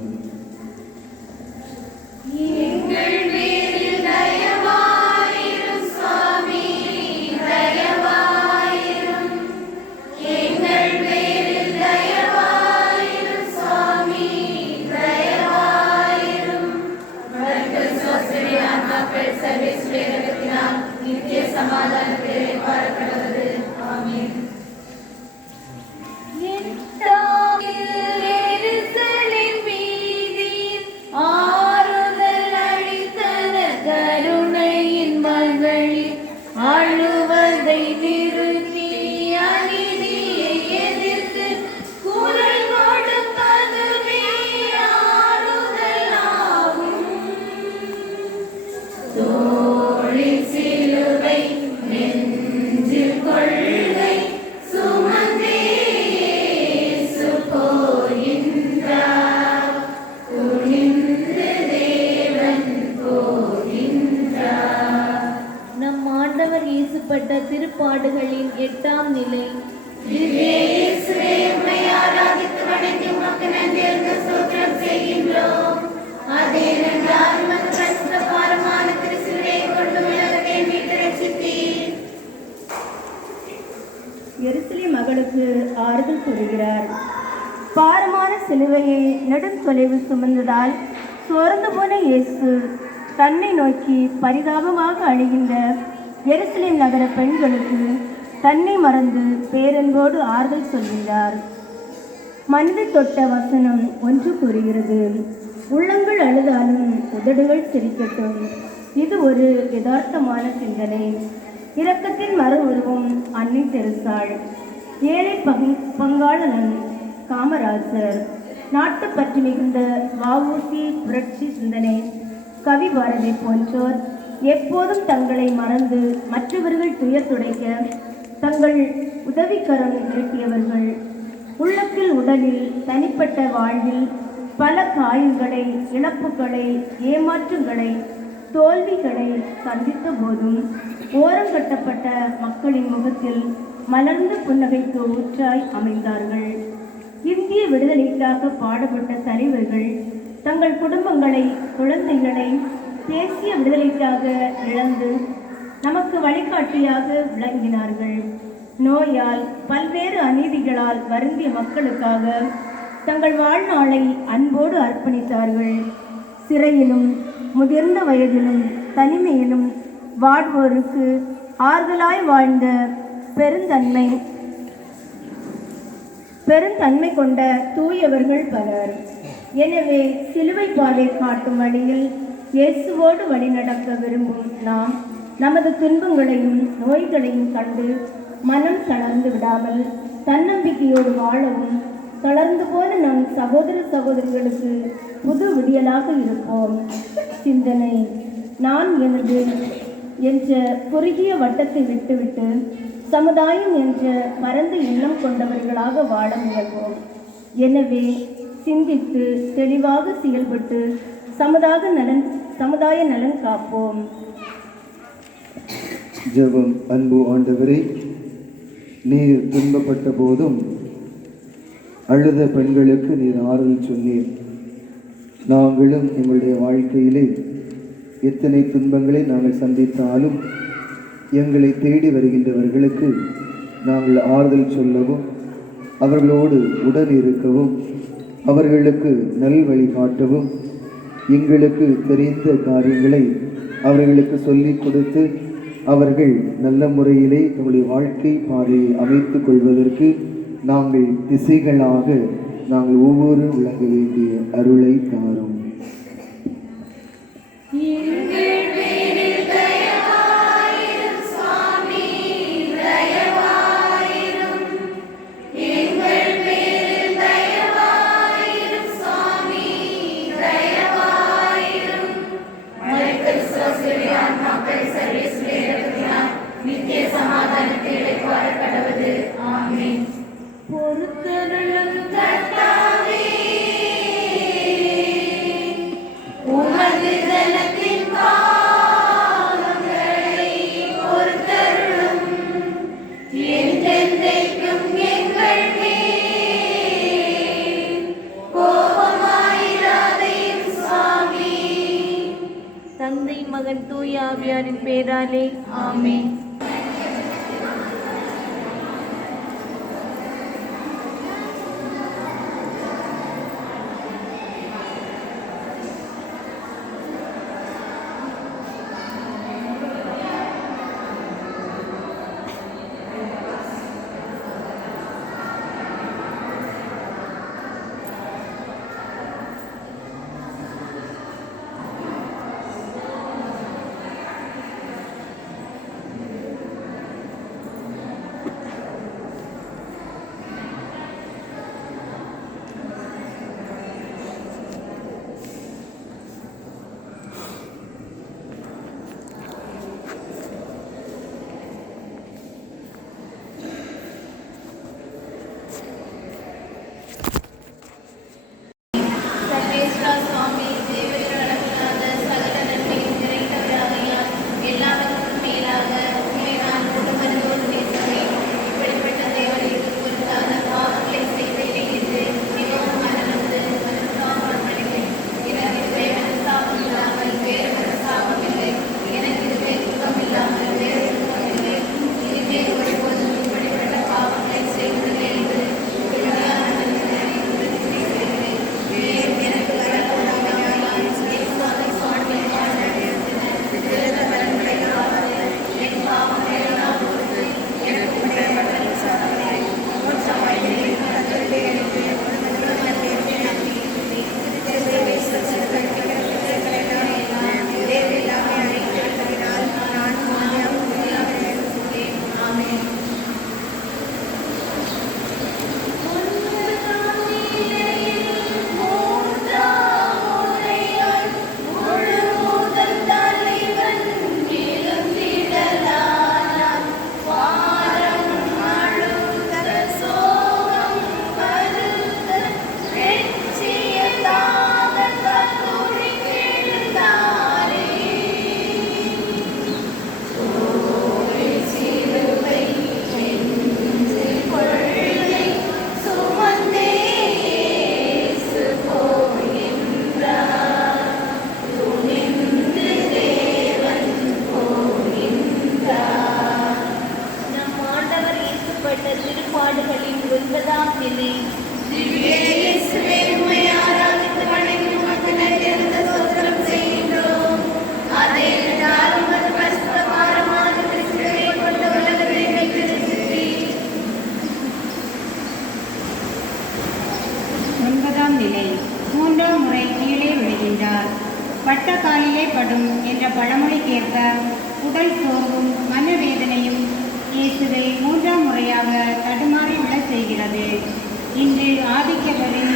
திருப்பாடுகளின் 8ஆம் நிலை. எருசலேம் மகளுக்கு ஆறுதல் கூறுகிறார். பாரமான சிலுவையை நெடுந்தொலைவு சுமந்ததால் சோர்ந்து போன இயேசு தன்னை நோக்கி பரிதாபமாக அழுகின்ற எருசலேம் நகர பெண்களுக்கு தன்னை மறந்து பேரன்போடு ஆறுதல் சொல்கின்றார். மனதை தொட்ட வசனம் ஒன்று கூறுகிறது, உள்ளங்கள் அழுதாலும் உதடுகள் சிரிக்கட்டும். இது ஒரு யதார்த்தமான சிந்தனை. இரக்கத்தின் மறு உருவம் அன்னை தெரசாள், ஏழை பங்காளன் காமராஜர், நாட்டுப்பற்று மிகுந்த வ.உ.சி. புரட்சி சிந்தனை கவி பாரதி போன்றோர் எப்போதும் தங்களை மறந்து மற்றவர்கள் துயர் துடைக்க தங்கள் உதவிக்கரம் நீட்டியவர்கள். உள்ளத்தில், உடலில், தனிப்பட்ட வாழ்வில் பல காயங்களை, இழப்புகளை, ஏமாற்றங்களை, தோல்விகளை சந்தித்த போதும் ஓரங்கட்டப்பட்ட மக்களின் முகத்தில் மலர்ந்த புன்னகைக்கு ஊற்றாய் அமைந்தார்கள். இந்திய விடுதலைக்காக பாடுபட்ட தலைவர்கள் தங்கள் குடும்பங்களை, குழந்தைகளை தேசிய விடுதலைக்காக இழந்து நமக்கு வழிகாட்டியாக விளங்கினார்கள். நோயால், பல்வேறு அநீதிகளால் வருந்திய மக்களுக்காக தங்கள் வாழ்நாளை அன்போடு அர்ப்பணித்தார்கள். சிறையிலும், முதிர்ந்த வயதிலும், தனிமையிலும் வாழ்வோருக்கு ஆறுதலாய் வாழ்ந்த பெருந்தன்மை கொண்ட தூயவர்கள் பலர். எனவே சிலுவை பாதை காட்டும் வழியில் இயேசுவோடு வழிநடக்க விரும்பும் நாம் நமது துன்பங்களையும் நோய்களையும் கண்டு மனம் தளர்ந்து விடாமல் தன்னம்பிக்கையோடு வாழவும், தளர்ந்து போன நம் சகோதர சகோதரிகளுக்கு புது விடியலாக இருப்போம். சிந்தனை. நான் எனது என்ற குறுகிய வட்டத்தை விட்டுவிட்டு சமுதாயம் என்ற பரந்த எண்ணம் கொண்டவர்களாக வாழ முயல்வோம். எனவே சிந்தித்து தெளிவாக செயல்பட்டு சமுதாய நலன் காப்போம். ஜெபம். அன்பு ஆண்டவரே, நீர் துன்பப்பட்ட போதும் அழுத பெண்களுக்கு நீர் ஆறுதல் சொன்னீர். நாங்களும் எங்களுடைய வாழ்க்கையிலே எத்தனை துன்பங்களை நாங்கள் சந்தித்தாலும் எங்களை தேடி வருகின்றவர்களுக்கு நாங்கள் ஆறுதல் சொல்லவும், அவர்களோடு உடன் இருக்கவும், அவர்களுக்கு நல்வழி காட்டவும், எங்களுக்கு தெரிந்த காரியங்களை அவர்களுக்கு சொல்லிக் கொடுத்து அவர்கள் நல்ல முறையிலே தங்களுடைய வாழ்க்கை பாதையை அமைத்துக் கொள்வதற்கு நாங்கள் திசைகளாக நாங்கள் ஒவ்வொரு விளங்க வேண்டிய அருளை தாரும். தந்தை, மகன், தூய ஆவியாரின் பெயராலே ஆமென். திருப்பாடுகளின் 9ஆம் நிலை. ஒன்பதாம் நிலை. 3ஆம் முறை கீழே விழுகின்றார். பட்ட காலிலே படும் என்ற பழமொழிக்கேற்ப உடல் சோர்வும் மனவேதனையும் இயேசுவை 3ஆம் முறையாக தடுமாறி விழ செய்கிறது. இன்று ஆதிக்கவரின்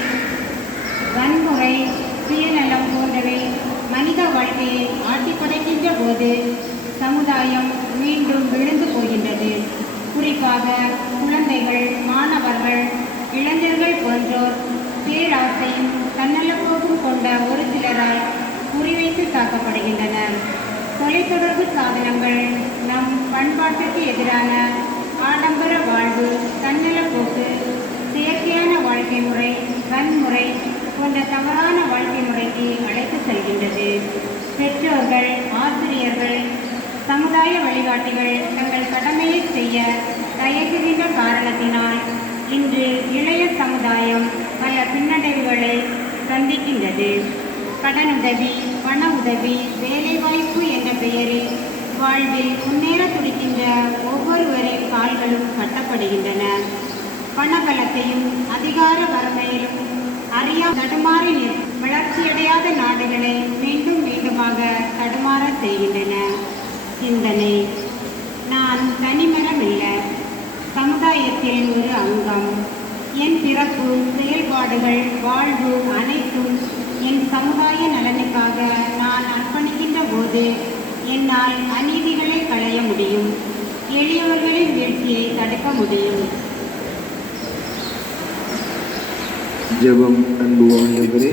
வன்முறை, சுயநலம் போன்றவை மனித வாழ்க்கையை ஆட்டிப்படைக்கின்ற போது சமுதாயம் மீண்டும் விழுந்து போகின்றது. குறிப்பாக குழந்தைகள், மாணவர்கள், இளைஞர்கள் போன்றோர் பேராசையும் தன்னலப்போக்கும் கொண்ட ஒரு சிலரால் குறிவைத்து தாக்கப்படுகின்றனர். தொலைத்தொடர்பு சாதனங்கள் நம் பண்பாட்டுக்கு எதிரான ஆடம்பர வாழ்வு, தன்னலப்போக்கு, செயற்கையான வாழ்க்கை முறை, வன்முறை போன்ற தவறான வாழ்க்கை முறைக்கு அழைத்து செல்கின்றது. பெற்றோர்கள், ஆசிரியர்கள், சமுதாய வழிகாட்டிகள் தங்கள் கடமையை செய்ய தயங்குகின்ற காரணத்தினால் இன்று இளைய சமுதாயம் பல பின்னடைவுகளை சந்திக்கின்றது. கடனுதவி, பண உதவி, வேலைவாய்ப்பு என்ற பெயரில் வாழ்வில் முன்னேற துடிக்கின்ற ஒவ்வொருவரின் கால்களும் கட்டப்படுகின்றன. பணபலத்தையும் அதிகார வறுமையிலும் அறியா தடுமாறி வளர்ச்சியடையாத நாடுகளை மீண்டும் மீண்டுமாக தடுமாற செய்கின்றன. சிந்தனை: நான் தனிமரமில்ல, சமுதாயத்தின் ஒரு அங்கம். என் பிறப்பு, செயல்பாடுகள், வாழ்வு அனைத்தும் என் சமுதாய நலனுக்காக நான் அர்ப்பணிக்கின்ற போது என்னால் அநீதிகளை களைய முடியும், எளியவர்களின் வீழ்ச்சியை தடுக்க முடியும். ஜெபம். அன்பு ஆண்டவரே,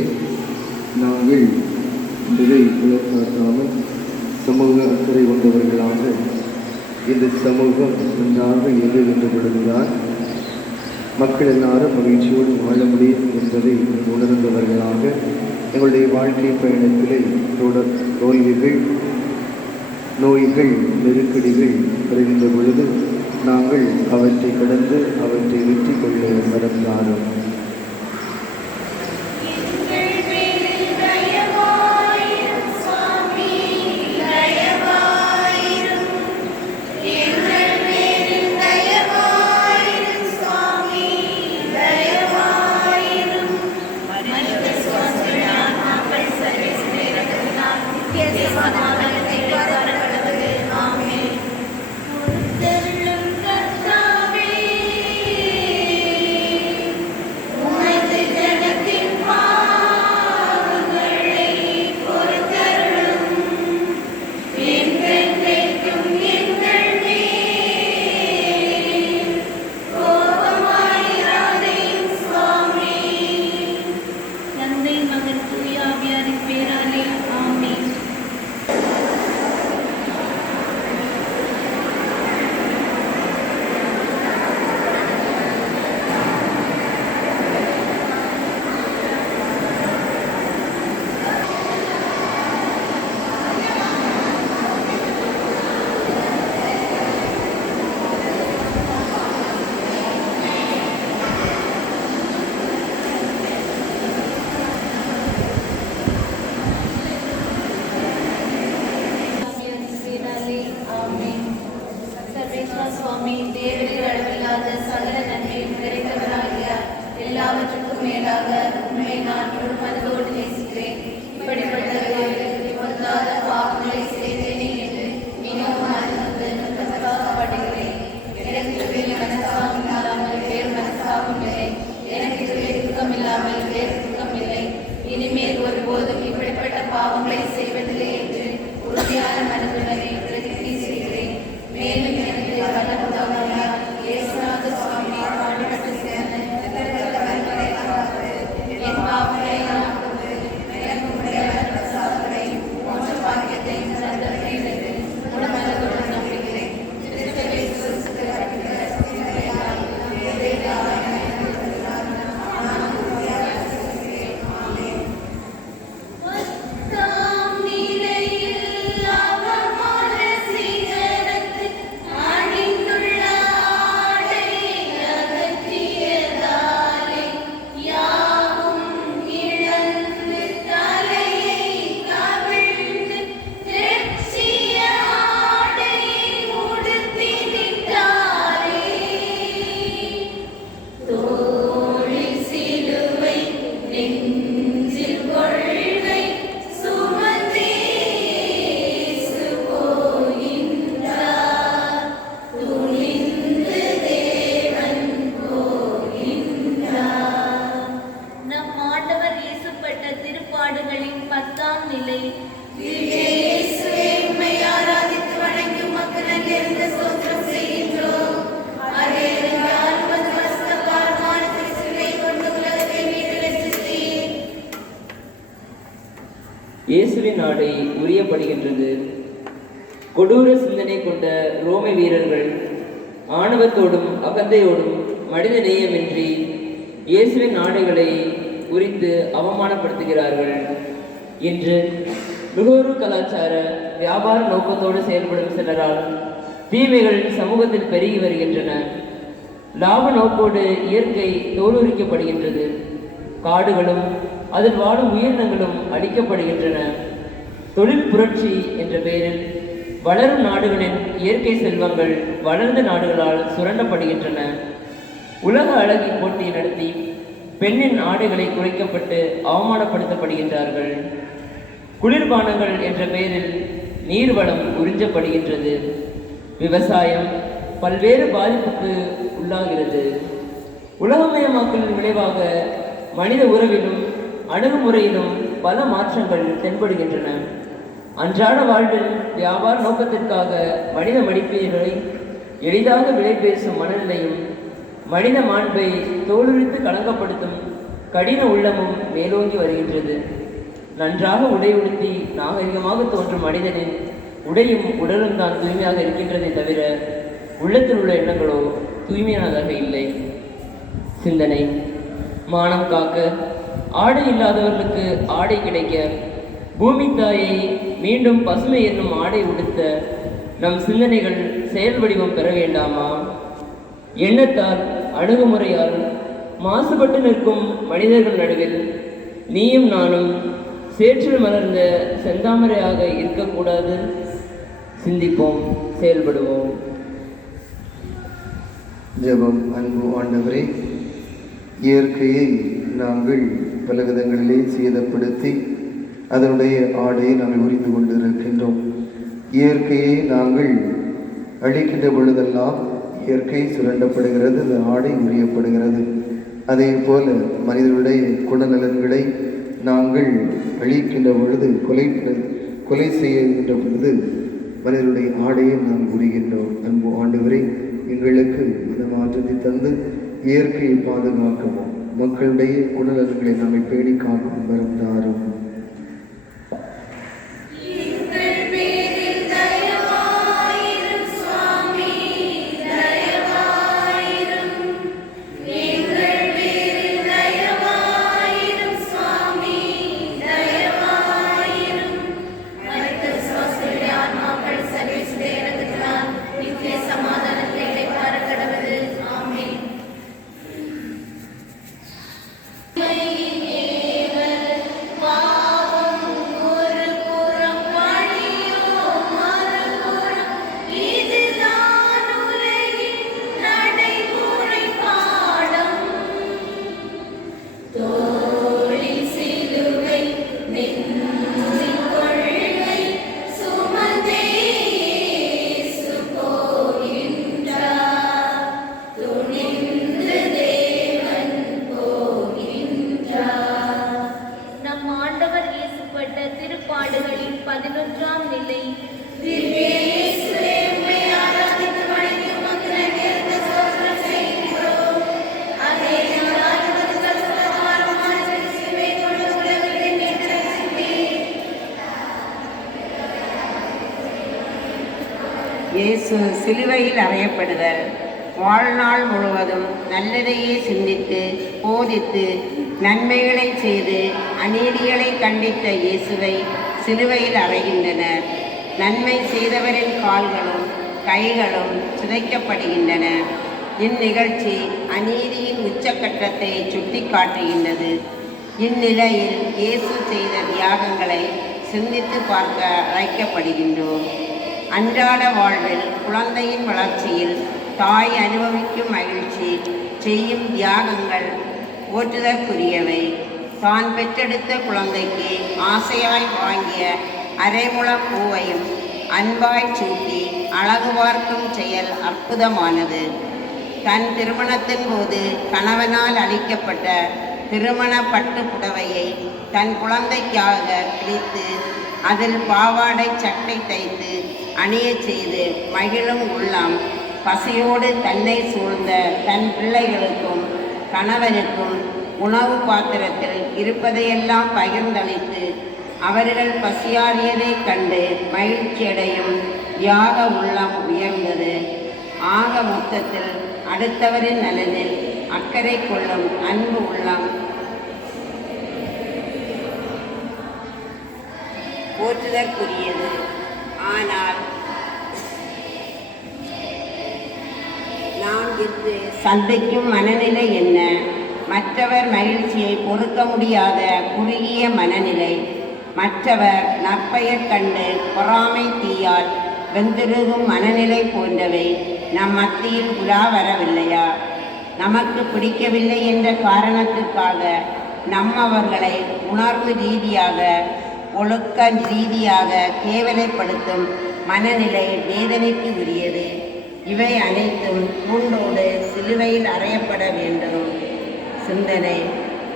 நாங்கள் இதை உலகாக்காமல் சமூக அக்கறை கொண்டவர்களாக இந்த சமூகம் நன்றாக இயங்குகின்ற பொழுதுதான் மக்கள் எல்லாரும் மகிழ்ச்சியோடு வாழ முடியும் என்பதை உணர்ந்தவர்களாக எங்களுடைய வாழ்க்கை பயணத்திலே தோல்விகள், நோய்கள், நெருக்கடிகள் வருகின்ற பொழுது நாங்கள் அவற்றை கடந்து அவற்றை வெற்றி கொள்ள மறந்தாரோம். சுவாமி, தேவரின் அளவில்லாத சகல நன்மையும் நிறைந்தவராகிய எல்லாவற்றுக்கும் மேலாக உண்மை நான் முழு மனதோடு நேசிக்கிறேன். இப்படிப்பட்ட பொருந்தாத பாவங்களை செய்தேனே என்று மிகவும் மனப்படுகிறேன். எனக்கு மனசாபம் இல்லாமல் வேறு மனசாபம் இல்லை, எனக்கு துக்கம் இல்லாமல் வேறு துக்கம் இல்லை. இனிமேல் ஒருபோதும் இப்படிப்பட்ட பாவங்களை செய்வதில்லை என்று உறுதியான மனதுடனே பிரதிஜை செய்கிறேன். மேலும் எனக்கு இயேசுநாத சுவாமி பாடுபட்டு சேர்ந்த என் பாவங்களை மோட்ச பாக்கியத்தை தந்தேன் என்று முழு மனதுடன் நம்புகிறேன். திருப்பாடுகளின் 10ஆம் நிலை. ஆராதித்து வணங்கி மக்கள் அங்கிருந்து ஸ்தோத்திரம் செய்கின்றோம். இயேசுவின் நாடை உரியப்படுகின்றது. கொடூர சிந்தனை கொண்ட ரோம வீரர்கள் ஆணவத்தோடும் அகந்தையோடும் மனித நேயமின்றி இயேசுவின் நாடுகளை குறித்து அவமானப்படுத்துகிறார்கள். இன்று நுகர்வு கலாச்சார வியாபார நோக்கத்தோடு செயல்படும் சிலரால் தீமைகள் சமூகத்தில் பெருகி வருகின்றன. லாப நோக்கோடு இயற்கை தோலுரிக்கப்படுகின்றது. காடுகளும் அதில் வாழும் உயிரினங்களும் அழிக்கப்படுகின்றன. தொழில் புரட்சி என்ற பெயரில் வளரும் நாடுகளின் இயற்கை செல்வங்கள் வளர்ந்த நாடுகளால் சுரண்டப்படுகின்றன. உலக அழகி போட்டி நடத்தி பெண்ணின் ஆடைகளை குறைக்கப்பட்டு அவமானப்படுத்தப்படுகின்றார்கள். குளிர்பானங்கள் என்ற பெயரில் நீர்வளம் உறிஞ்சப்படுகின்றது. விவசாயம் பல்வேறு பாதிப்புக்கு உள்ளாகிறது. உலகமயமாக்கலின் விளைவாக மனித உறவிலும் அணுகுமுறையிலும் பல மாற்றங்கள் தென்படுகின்றன. அன்றாட வாழ்வில் வியாபார நோக்கத்திற்காக மனித மடிப்பீடுகளை எளிதாக விலை பேசும் மனநிலையும் மனித மாண்பை தோலுரித்து களங்கப்படுத்தும் கடின உள்ளமும் மேலோங்கி வருகின்றது. நன்றாக உடை உடுத்தி நாகரிகமாக தோன்றும் மனிதனின் உடையும் உடலும் தான் தூய்மையாக இருக்கின்றதை தவிர உள்ளத்தில் உள்ள எண்ணங்களோ தூய்மையானதாக இல்லை. சிந்தனை மானம் காக்க, ஆடை இல்லாதவர்களுக்கு ஆடை கிடைக்க, பூமி தாயை மீண்டும் பசுமை என்னும் ஆடை உடுத்த நம் சிந்தனைகள் செயல் வடிவம் பெற வேண்டாமா? எண்ணத்தால் அணுகுமுறையால் மாசுபட்டு நிற்கும் மனிதர்கள் நடுவில் நீயும் நானும் சேற்றில் மலர்ந்த செந்தாமரையாக இருக்கக்கூடாது. சிந்திப்போம், செயல்படுவோம். ஜெபம். அன்பு ஆண்டவரே, இயற்கையை நாங்கள் பல விதங்களிலே சேதப்படுத்தி அதனுடைய ஆடையை நாங்கள் உரிந்து கொண்டிருக்கின்றோம். இயற்கையை நாங்கள் அழிக்கின்ற பொழுதெல்லாம் இயற்கை சுரண்டப்படுகிறது, அந்த ஆடை உரியப்படுகிறது. அதே போல மனிதனுடைய குணநலன்களை நாங்கள் அழிக்கின்ற பொழுது, கொலை செய்கின்ற பொழுது மனிதனுடைய ஆடையை நாம் உரிகின்றோம். அன்பு ஆண்டவரை, எங்களுக்கு அந்த மாற்றத்தை தந்து இயற்கையை பாதுகாக்கவும் மக்களுடைய குணநலன்களை நம்மை பேணி காக்கும் வருந்தாரும். திருப்பாடுகளின் 11ஆம் நிலை. இயேசு சிலுவையில் அறையப்படுதல். வாழ்நாள் முழுவதும் நல்லதையே சிந்தித்து போதித்து நன்மைகளை செய்து அநீதிகளை கண்டித்த இயேசுவை சிலுவையில் அறைகின்றனர். நன்மை செய்தவரின் கால்களும் கைகளும் சிதைக்கப்படுகின்றன. இந்நிகழ்ச்சி அநீதியின் உச்சக்கட்டத்தை சுட்டி காட்டுகின்றது. இந்நிலையில் இயேசு செய்த தியாகங்களை சிந்தித்து பார்க்க அழைக்கப்படுகின்றோம். அன்றாட வாழ்வில் குழந்தையின் வளர்ச்சியில் தாய் அனுபவிக்கும் மகிழ்ச்சி, செய்யும் தியாகங்கள் போற்றுதற்குரியவை. தான் பெற்றெடுத்த குழந்தைக்கு ஆசையாய் வாங்கிய அரைமுளம் பூவையும் அன்பாய் சூட்டி அழகு பார்க்கும் செயல் அற்புதமானது. தன் திருமணத்தின் போது கணவனால் அளிக்கப்பட்ட திருமண பட்டு புடவையை தன் குழந்தைக்காக பிடித்து அதில் பாவாடை சட்டை தைத்து அணிய செய்து மகிழும் உள்ளம் பசியோடு தன்னை சூழ்ந்த தன் பிள்ளைகளுக்கும் கணவனுக்கும் உணவு பாத்திரத்தில் இருப்பதையெல்லாம் பகிர்ந்தளித்து அவர்கள் பசியாறியதைக் கண்டு மகிழ்ச்சியடையும் தியாக உள்ளம் உயர்ந்தது. ஆக மொத்தத்தில் அடுத்தவரின் நலனில் அக்கறை கொள்ளும் அன்பு உள்ளம் போற்று போற்றுதற்குரியது. ஆனால் நாம் இன்று சந்திக்கும் மனநிலை என்ன? மற்றவர் மகிழ்ச்சியை பொறுக்க முடியாத குறுகிய மனநிலை, மற்றவர் நற்பெயர் கண்டு பொறாமை தீயால் வெந்திருகும் மனநிலை போன்றவை நம் மத்தியில் உலா வரவில்லையா? நமக்கு பிடிக்கவில்லை என்ற காரணத்திற்காக நம்மவர்களை உணர்வு ரீதியாக ஒழுக்க ரீதியாக கேவலைப்படுத்தும் மனநிலை வேதனைக்கு உரியது. இவை அனைத்தும் பூண்டோடு சிலுவையில் அறையப்பட வேண்டும். சிந்தனை: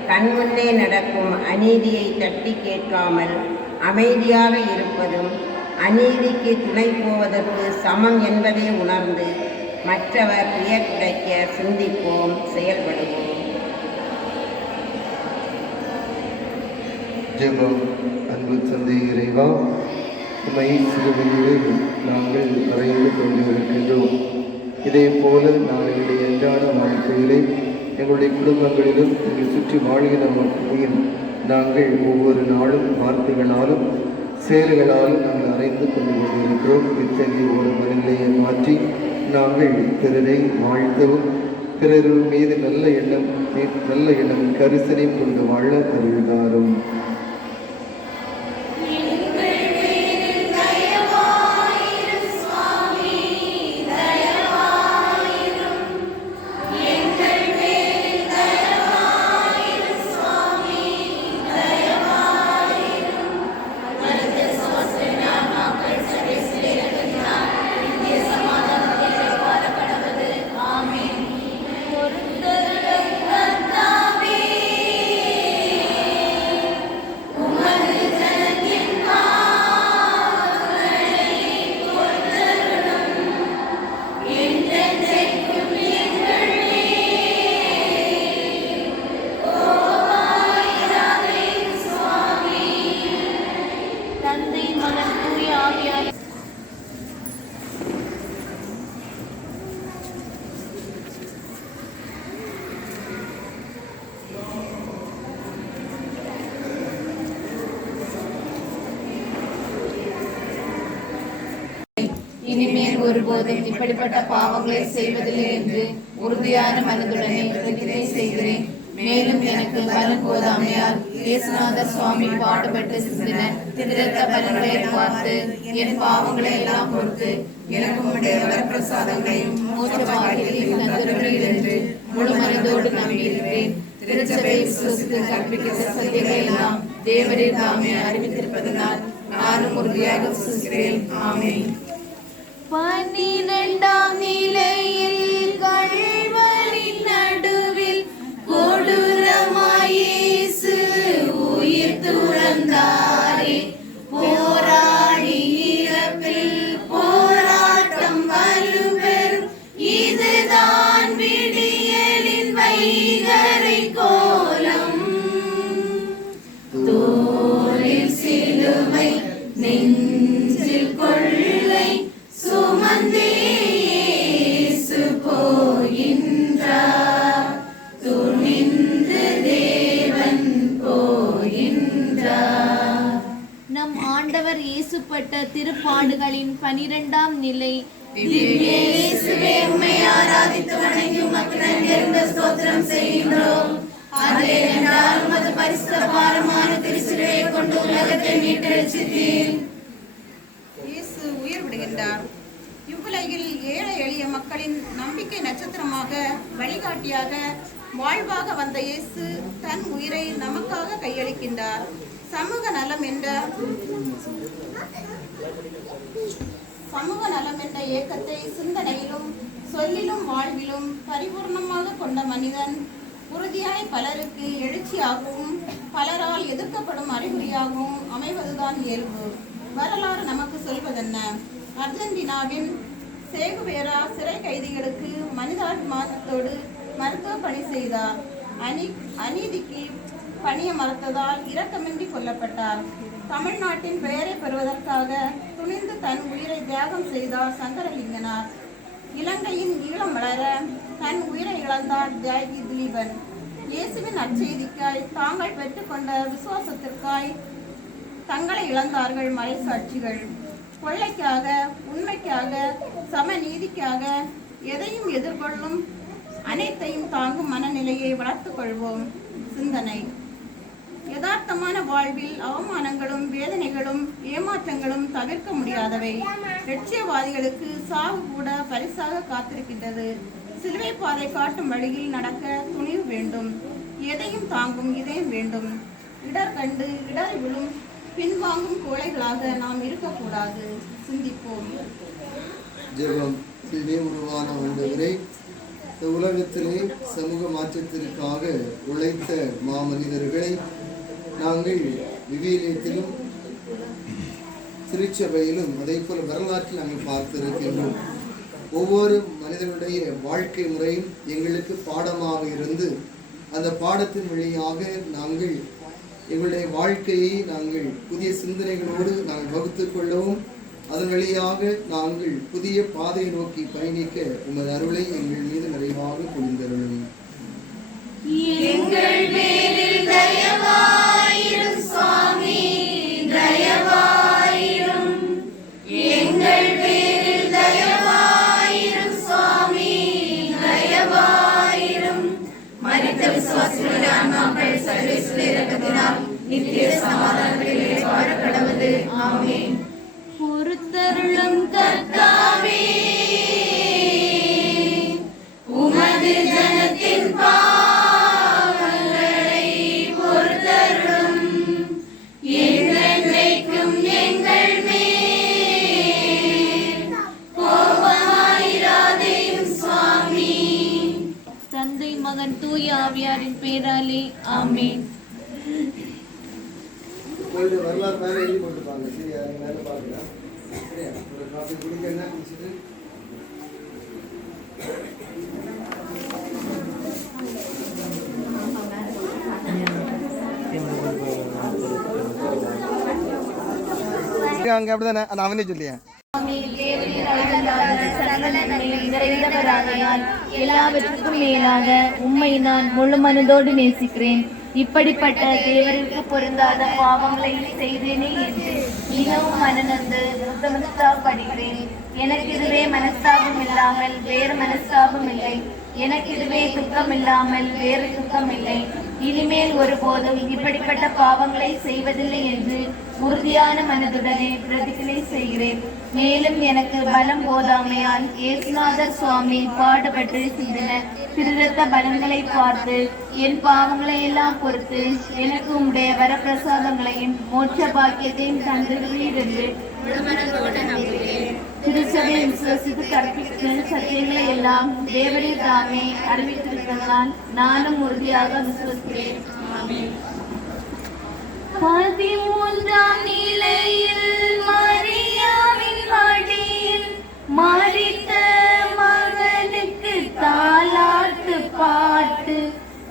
கண்முன்னே நடக்கும் அநீதியை தட்டி கேட்காமல் அமைதியாக இருப்பதும் அநீதிக்கு துணை போவதற்கு சமம் என்பதை உணர்ந்து மற்றவர் துயர் துடைக்க சிந்திப்போம், செயல்படுவோம். ஜெபம். அன்பு தந்தை இறைவா, உம்மை சிலுவையிலே நாங்கள் அறைந்து கொண்டிருக்கின்றோம். இதே போல நாங்களுடைய அன்றாட வாழ்க்கையிலே எங்களுடைய குடும்பங்களிலும் எங்களை சுற்றி வாழ்கிற மக்களையும் நாங்கள் ஒவ்வொரு நாளும் வார்த்தைகளாலும் செயல்களாலும் நாங்கள் அறைந்து கொண்டிருக்கிறோம். இத்தகைய ஒரு மனநிலையை மாற்றி நாங்கள் பிறரை வாழ்த்தவும் பிறர் மீது நல்ல எண்ணம் கரிசனை கொண்டு வாழ அறிவுதாரும். இனிமேல் ஒருபோதும் இப்படிப்பட்ட பாவங்களை செய்வதில்லை என்று உறுதியான மனதுடனே பிரதிஜை செய்கிறேன். மேலும் எனக்கு பலன் போதாமையால் இயேசுநாதர் சுவாமி பாடுபட்டு சிந்தின திருத்த பலன்களை பார்த்து என் பாவங்களை எல்லாம் பொறுத்து எனக்கு உடைய வரப்பிரசாதங்களையும் மோட்ச பாக்கியத்தையும் தந்துள்ளீர் என்று முழு மனதோடு நம்பியிருக்கிறேன். திருச்சபை விசுவசித்து கற்பிக்கிற சத்தியங்களை எல்லாம் தேவரே தாமே அறிவித்திருப்பதனால் நானும் உறுதியாக விசுவசிக்கிறேன். ஆமென். 12ஆம் நிலையில் கல்வரின் நடுவில் கொடூரமாய் இயேசு உயிர் துறந்தாரே. போராடி இறப்பில் போராட்டம் வலுப்பெறும், இதுதான் விடியலின் வைகறை கோலம். தோளில் சிலுவை நெஞ்சில் கொள்ளை சுமந்தே இயேசு போகின்றார், துணிந்து தேவன் போகின்றார். நம் ஆண்டவர் இயேசுப்பட்ட திருப்பாடுகளின் 12ஆம் நிலை. இயேசுவே, உம்மை ஆராதித்து வணங்கி உமக்கு நன்றியறிந்த ஸ்தோத்திரம் செய்கின்றோம். அதேனென்றால் உமது பரிசுத்த பாரமான திருச்சிலுவையை கொண்டு உலகத்தை மீட்டெழுச்சித்தீர். இயேசு உயிர் விடுகின்றார். இவ்வுலகில் ஏழை எளிய மக்களின் நம்பிக்கை நட்சத்திரமாக, வழிகாட்டியாக, வாழ்வாக வந்த இயேசு தன் உயிரை நமக்காக கையளிக்கின்றார். சமூக நலம் என்ற இயக்கத்தை சிந்தனையிலும் சொல்லிலும் வாழ்விலும் பரிபூர்ணமாக கொண்ட மனிதன் உறுதியாய் பலருக்கு எழுச்சியாகவும் பலரால் எதிர்க்கப்படும் அறிகுறியாகவும் அமைவதுதான் இயல்பு. வரலாறு நமக்கு சொல்வதென்ன? அர்ஜென்டினாவின் சேகுவேரா சிறை கைதிகளுக்கு மனிதாபிமானத்தோடு மருத்துவ பணி செய்தார். அநீதிக்கு பணிய மறுத்ததால் இரக்கமின்றி கொல்லப்பட்டார். தமிழ்நாட்டின் பெயரை பெறுவதற்காக துணிந்து தன் உயிரை தியாகம் செய்தார் சங்கரலிங்கனார். இலங்கையின் ஈழம் வளர தன் உயிரை இழந்தார் தியாகி திலீபன். இயேசுவின் நற்செய்திக்காய் தாங்கள் பெற்றுக்கொண்ட விசுவாசத்திற்காய் தங்களை இழந்தார்கள் மறைசாட்சிகள். கொள்ளைக்காக, உண்மைக்காக, சமநீதிக்காக எதையும் எதிர்கொள்ளும், அனைத்தையும் தாங்கும் மனநிலையை வளர்த்துக் கொள்வோம். சிந்தனை: யதார்த்தமான வாழ்வில் அவமானங்களும் வேதனைகளும் ஏமாற்றங்களும் தவிர்க்க முடியாதவை. லட்சியவாதிகளுக்கு சாவு கூட பரிசாக காத்திருக்கின்றது. சிலுவை பாதை காட்டும் வழியில் நடக்க துணிவு வேண்டும். எதையும் தாங்கும் இதயம் வேண்டும். இடர் கண்டு இடர் விழும் பின்வாங்கும் கோழைகளாக நாம் இருக்கக்கூடாது. சிந்திப்போம். ஜெபம். உருவான ஆண்டவரே, இந்த உலகத்திலே சமூக மாற்றத்திற்காக உழைத்த மாமனிதர்களை நாங்கள் விவிலியத்திலும் திருச்சபையிலும் அதே போல வரலாற்றில் நாங்கள் பார்த்திருக்கின்றோம். ஒவ்வொரு மனிதனுடைய வாழ்க்கை முறையும் எங்களுக்கு பாடமாக இருந்து அந்த பாடத்தின் வழியாக நாங்கள் எங்களுடைய வாழ்க்கையை நாங்கள் புதிய சிந்தனைகளோடு நாங்கள் வகுத்துக் கொள்ளவும், அதன் வழியாக நாங்கள் புதிய பாதையை நோக்கி பயணிக்க உமது அருளை எங்கள் மீது நிறைவாக பொழிந்தருளும். எங்கள் பேரில் தயவாயிரும் சுவாமி, தயவாயிரும். எங்கள் பேரில் தயவாயிரும் சுவாமி, தயவாயிரும். மரித்த விசுவாசிகளுடைய ஆன்மாக்கள் சர்வேஸ்வரர் இரக்கத்தினால் நித்திய சமாதானத்திலே வாழ கடவுது. ஆமென். பொறுத்தருளும் கர்த்தாவே, உமது ஜனத்தின் பாவங்களை பொறுத்தருளும். என்றென்றைக்கும் எங்கள் மேல் கோபமாயிராதேயும் சுவாமி. தந்தை, மகன், தூய ஆவியாரின் பேராலே ஆமென். வரலாறு மேலே எழுதி போட்டுருப்பாங்க. சரி, அது மேலே பார்க்கலாம். சரியா? ஒரு காஃபி குடிக்கிறேன்னா குடிச்சிட்டு அங்கே அப்படிதானே அந்த அவனே சொல்லியா எல்லாவற்றுக்கும் மேலாக உம்மை நான் முழு மனதோடு நேசிக்கிறேன். இப்படிப்பட்ட தேவருக்கு பொருந்தாத பாவங்களை செய்தேனே என்று மிகவும் மனநொந்து மனஸ்தாபப்படுகிறேன். எனக்கு இதுவே மனஸ்தாபம் இல்லாமல் வேறு மனஸ்தாபம் இல்லை. எனக்கு இதுவே துக்கம் இல்லாமல் வேறு துக்கம் இல்லை. இனிமேல் ஒருபோதும் இப்படிப்பட்ட பாவங்களை செய்வதில்லை என்று உறுதியான மனதுடனே பிரதிஜை செய்கிறேன். மேலும் எனக்கு பலம் போதாமையால் இயேசுநாதர் சுவாமி பாடுபட்டு சிந்தின திருரத்த பலன்களை பார்த்து என் பாவங்களை எல்லாம் பொறுத்து எனக்கு உம்முடைய வரப்பிரசாதங்களையும் மோட்ச பாக்கியத்தையும் தந்திருக்கிறீர் என்று திருச்சபையை விசுவசித்து கற்பித்து சத்தியங்களை எல்லாம் தேவரீர் தாமே அறிவித்திருப்பதனால் நானும் உறுதியாக விசுவசிக்கிறேன். 13ஆம் நிலையில் மரியாவின் மடியில் மரித்த மகனுக்கு தாலாட்டு பாட்டு,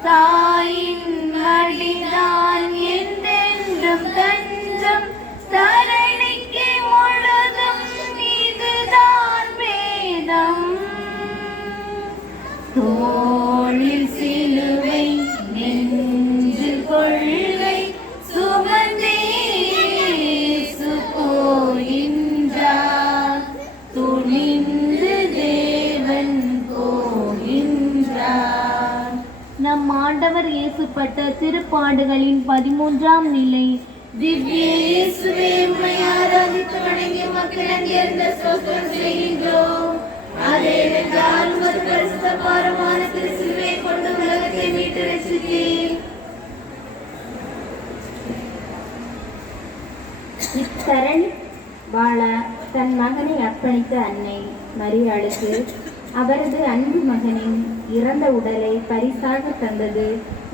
தாயின் மடிதான் என்றென்றும் தஞ்சம், தரணிக்கு முழுதும் இதுதான் வேதம். தோளில் சிலுவை நெஞ்சில் கொள்கை சுமந்தேசு போகின்றார், துணிந்து தேவன் போகின்றார். நம் ஆண்டவர் இயேசுப்பட்ட திருப்பாடுகளின் 13ஆம் நிலை. திவ்ய இயேசுவே, உம்மை ஆராதித்து வணங்கி மக்கள் அங்கிருந்த ஸ்தோத்திரம் செய்கின்றோம். அதேனென்றால் உமது பரிசுத்த பாரமான திருச்சிலுவை கொண்டு உலகத்தை மீட்டு ரட்சித்தீர். இத்தரணி வாழ தன் மகனை அர்ப்பணித்த அன்னை மரியாளுக்கு அவரது அன்பு மகனின் இறந்த உடலை பரிசாக தந்தது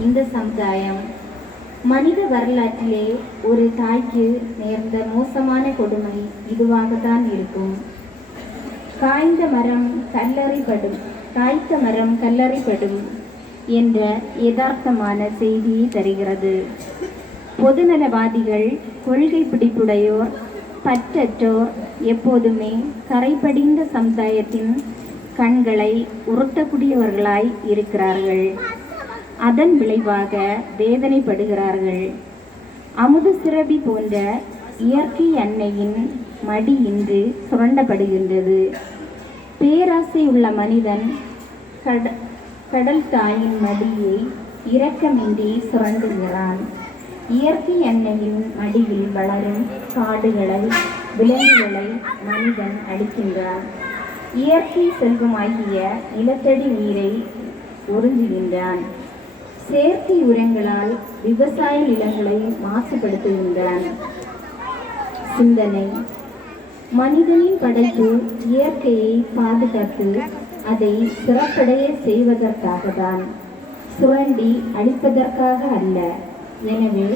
இந்த சமுதாயம். மனித வரலாற்றிலே ஒரு தாய்க்கு நேர்ந்த மோசமான கொடுமை இதுவாகத்தான் இருக்கும். காய்ந்த மரம் கல்லறைப்படும் என்ற யதார்த்தமான செய்தியை தருகிறது. பொதுநலவாதிகள், கொள்கை பிடிப்புடையோர், பற்றற்றோர் எப்போதுமே கரைபடிந்த சமுதாயத்தின் கண்களை உருட்டக்கூடியவர்களாய் இருக்கிறார்கள். அதன் விளைவாக வேதனைப்படுகிறார்கள். அமுது சுரபி போன்ற இயற்கை அன்னையின் மடி இன்று சுரண்டப்படுகின்றது. பேராசை உள்ள மனிதன் கடல் தாயின் மடியை இரக்கமின்றி சுரண்டுகிறான். இயற்கை அன்னையின் மடியில் வளரும் காடுகளை, விலங்குகளை மனிதன் அழிக்கின்றான். இயற்கை செல்வமாகிய நிலத்தடி நீரை உறிஞ்சுகின்றான். செயற்கை உரங்களால் விவசாய நிலங்களை மாசுபடுத்துகின்றான். சிந்தனை: மனிதனின் படைப்பு இயற்கையை பாதுகாத்து அதை சிறப்படைய செய்வதற்காகத்தான், சுரண்டி அழிப்பதற்காக அல்ல. எனவே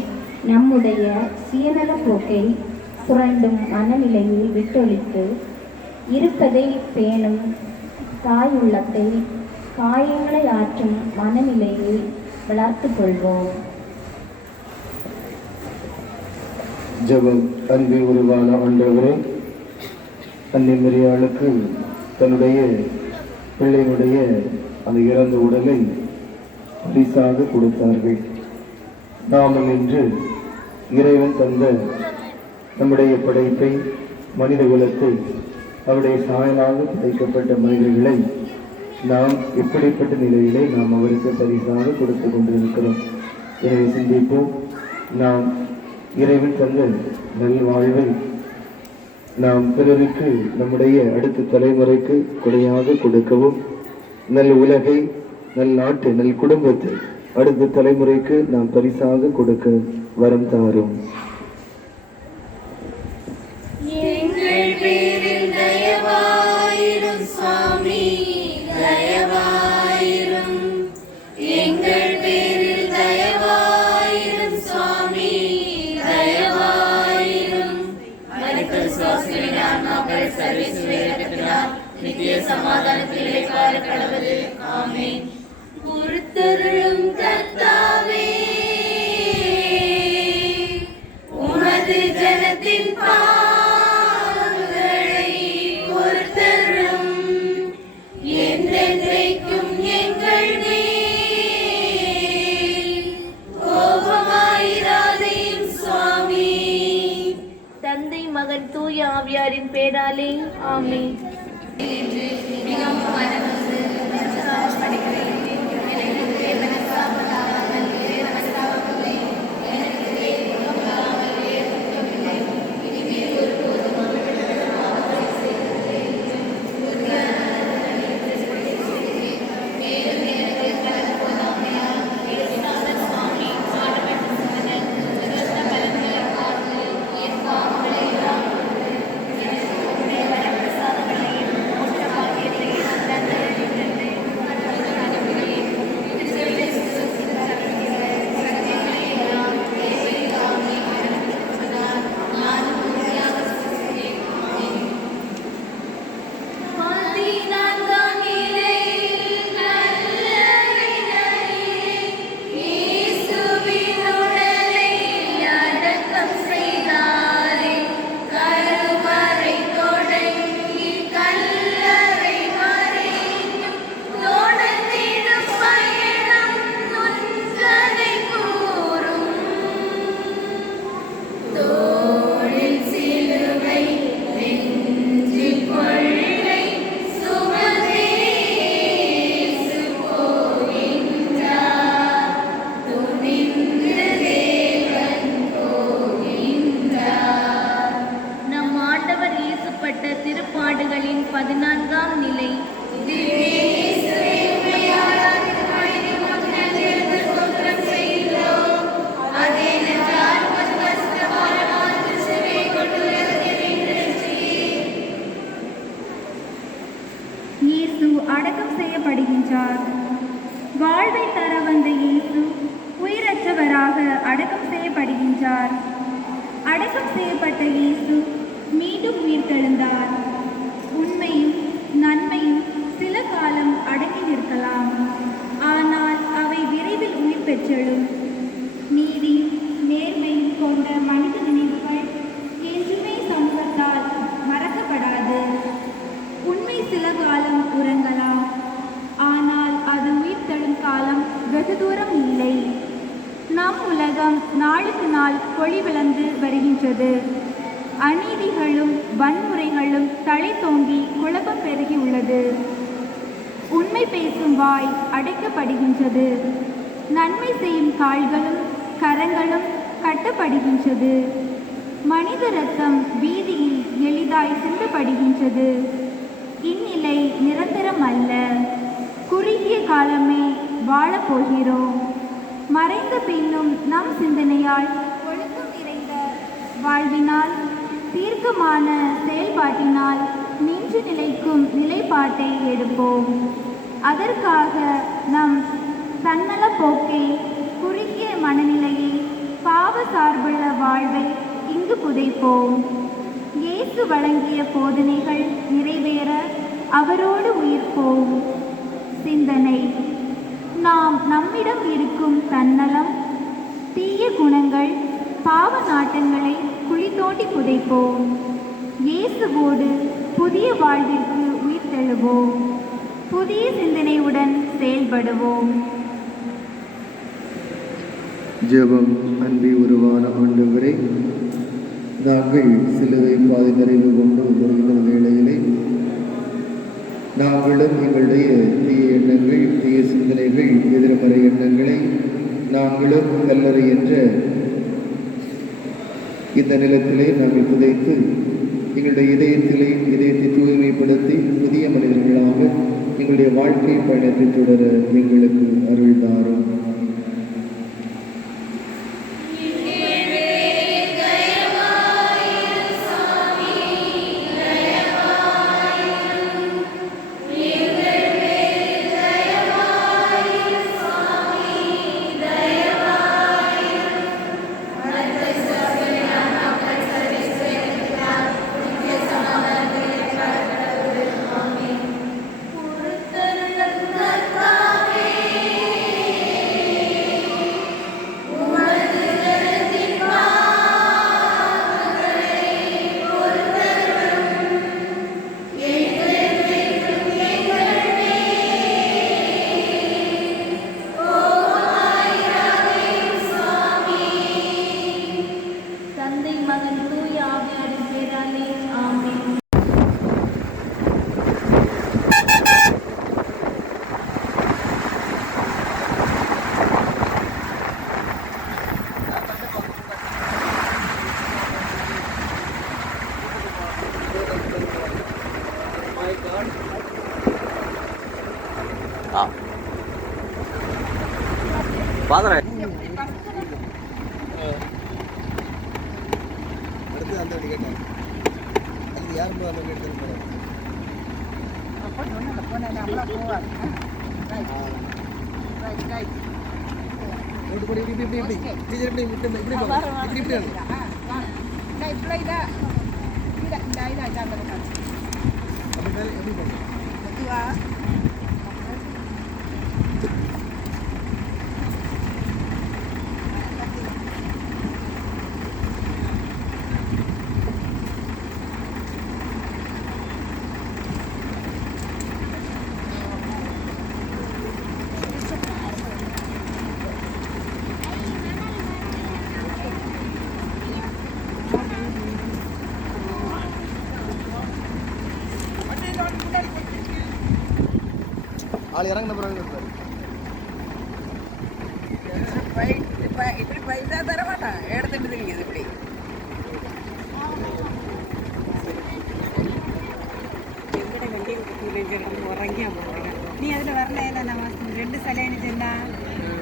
நம்முடைய சுயநல போக்கை, சுரண்டும் மனநிலையை விட்டொழித்து இருப்பதை பேணும் தாய் உள்ளத்தை, காயங்களை ஆற்றும் மனநிலையை வளர்த்து கொள்வோம். ஜெபம். அன்பு உருவான ஆண்டவரே, அன்னை மரியாளுக்கு தன்னுடைய பிள்ளையுடைய அந்த இறந்த உடலை பரிசாக கொடுத்தார்கள். நாமும் இன்று இறைவன் தந்த நம்முடைய படைப்பை, மனித குலத்தை, அவருடைய சாயலாக படைக்கப்பட்ட மனிதர்களை நாம் எப்படிப்பட்ட நிலையிலே நாம் அவருக்கு பரிசாக கொடுத்து கொண்டிருக்கிறோம். எனவே சிந்திப்போம். நாம் இறைவன் தந்த நல்வாழ்வை நாம் பிறருக்கு, நம்முடைய அடுத்த தலைமுறைக்கு கொடையாக கொடுக்கவும், நல் உலகை, நல் நாட்டு, நல் குடும்பத்தை அடுத்த தலைமுறைக்கு நாம் பரிசாக கொடுக்க வரம் தாரும். எங்கள் பேரில் தயவாயிரும் சுவாமி, தயவாயிரும். எங்கள் பேரில் தயவாயிரும் சுவாமி, தயவாயிரும். மரித்த சுவாசிகளின் ஆன்மாக்கள் சர்வேஸ்வரர் இரக்கத்தினால் நித்திய சமாதானத்திலே வாழ கடவுது. ஆமென். பொறுத்தருளும் கர்த்தாவே, உமது ஜனத்தின் பாவங்களை பொறுத்தருளும். என்றென்றைக்கும் எங்கள் மேல் கோபமாயிராதேயும் சுவாமி. தந்தை, மகன், தூய ஆவியாரின் பேராலே ஆமென். திருப்பாடுகளின் 14ஆம் நிலை. இயேசு அடக்கம் செய்யப்படுகின்றார். வாழ்வை தர வந்த இயேசு உயிரற்றவராக அடக்கம் செய்யப்படுகின்றார். அடக்கம் செய்யப்பட்ட இயேசு மீண்டும் உயிர்த்தெழுந்தார். உண்மையும் நன்மையும் சில காலம் அடங்கி நிற்கலாம், ஆனால் அவை விரைவில் உயிர் பெற்றெழும். நீதி நேர்மை கொண்ட மனித நினைவுகள் என்றுமே சமூகத்தால் மறக்கப்படாது. உண்மை சில காலம் உறங்கலாம், ஆனால் அது உயிர்த்தெழும் காலம் வெகு தூரம் இல்லை. நம் உலகம் நாளுக்கு நாள் பொலிவிழந்து வருகின்றது. அநீதிகளும் வன்முறைகளும் தலை தோங்கி குழப்பம் பெருகியுள்ளது. உண்மை பேசும் வாய் அடைக்கப்படுகின்றது. நன்மை செய்யும் கால்களும் கரங்களும் கட்டப்படுகின்றது. மனித ரத்தம் வீதியில் எளிதாய் சிந்தப்படுகின்றது. இந்நிலை நிரந்தரம் அல்ல. குறுகிய காலமே வாழப்போகிறோம். மறைந்த பின்னும் நம் சிந்தனையால் ஒழுக்கம் நிறைந்த வாழ்வினால் தீர்க்கமான செயல்பாட்டினால் நின்று நிலைக்கும் நிலைப்பாட்டை எடுப்போம். அதற்காக நம் தன்னல போக்கை, குறுகிய மனநிலையை, பாவ சார்புள்ள வாழ்வை இங்கு புதைப்போம். இயேசு வழங்கிய போதனைகள் நிறைவேற அவரோடு உயிர்ப்போம். சிந்தனை: நாம் நம்மிடம் இருக்கும் தன்னலம், தீய குணங்கள், பாவ நாட்டங்களை குழி தோண்டி புதைப்போம். இயேசுவோடு புதிய வாழ்விற்கு உயிர்த்தெழுவோம். புதிய சிந்தனையுடன் செயல்படுவோம். ஜெபம். அன்பே உருவான ஆண்டவரே, நாங்கள் சிலுவை பாதை நிறைவு கொண்டு வருகின்ற வேளையிலே நாங்களும் எங்களுடைய தீய எண்ணங்கள், தீய சிந்தனைகள், எதிர்மறை எண்ணங்களை நாங்களும் கல்லறை என்ற இந்த நிலத்திலே நாங்கள் புதைத்து எங்களுடைய இதயத்தை தூய்மைப்படுத்தி புதிய மனிதர்களாக எங்களுடைய வாழ்க்கை பயணத்தை தொடர எங்களுக்கு அருள்தாரும். ஆள் இறங்கின பிறகு இப்படி பைசா தர மாட்டான், எடுத்துட்டு இருக்கீங்க இப்படி. நீ அதில் வரல என்ன மாதம் 2 சலைன்னு சொன்னா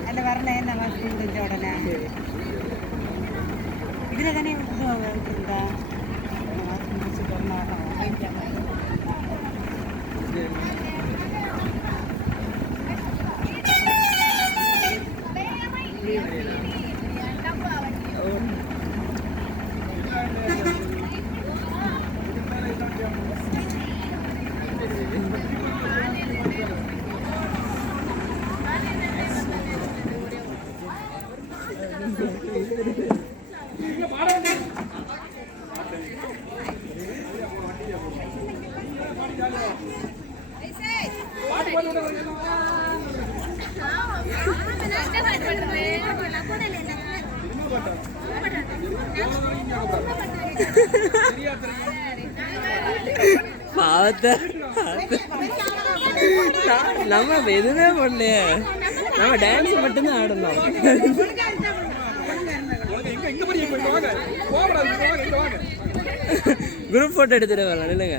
அதில் வரல என்ன மாதம் முடிஞ்ச உடனே இதில் தானே விட்டுருந்தா மாதம் முடிச்சு போடணும். பாவத்தை நம்ம எதுவுமே பண்ணலையே, நம்ம டான்ஸ் மட்டும்தான் ஆடணும். குரூப் போட்டோ எடுத்துட்டு வரலாம் இல்லைங்க.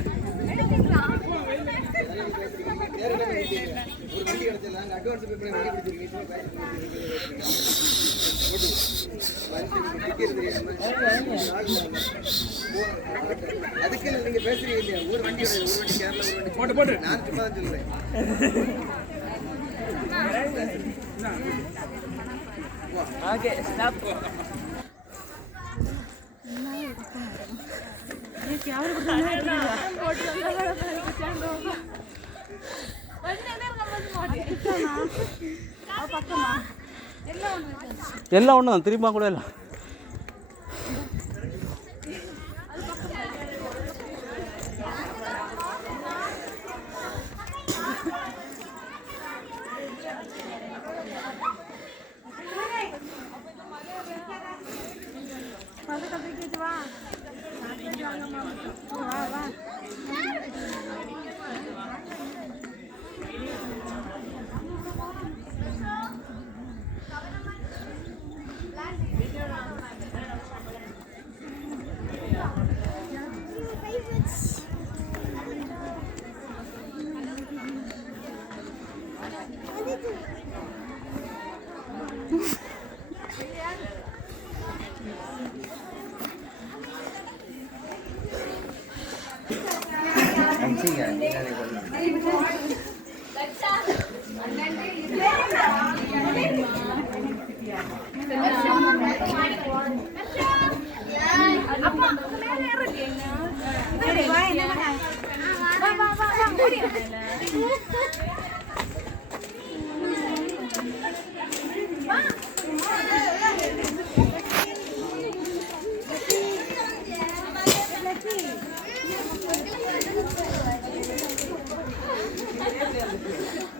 அதுக்கு நீங்க பேசுறீங்க இல்லையா, ஒரு வண்டி கேரளா ஒரு வண்டி போட்டு போட்டு நான் சும்மா தான் சொல்றேன். Okay stop. எல்லாம் ஒன்று தான், திரும்ப கூட இல்லை.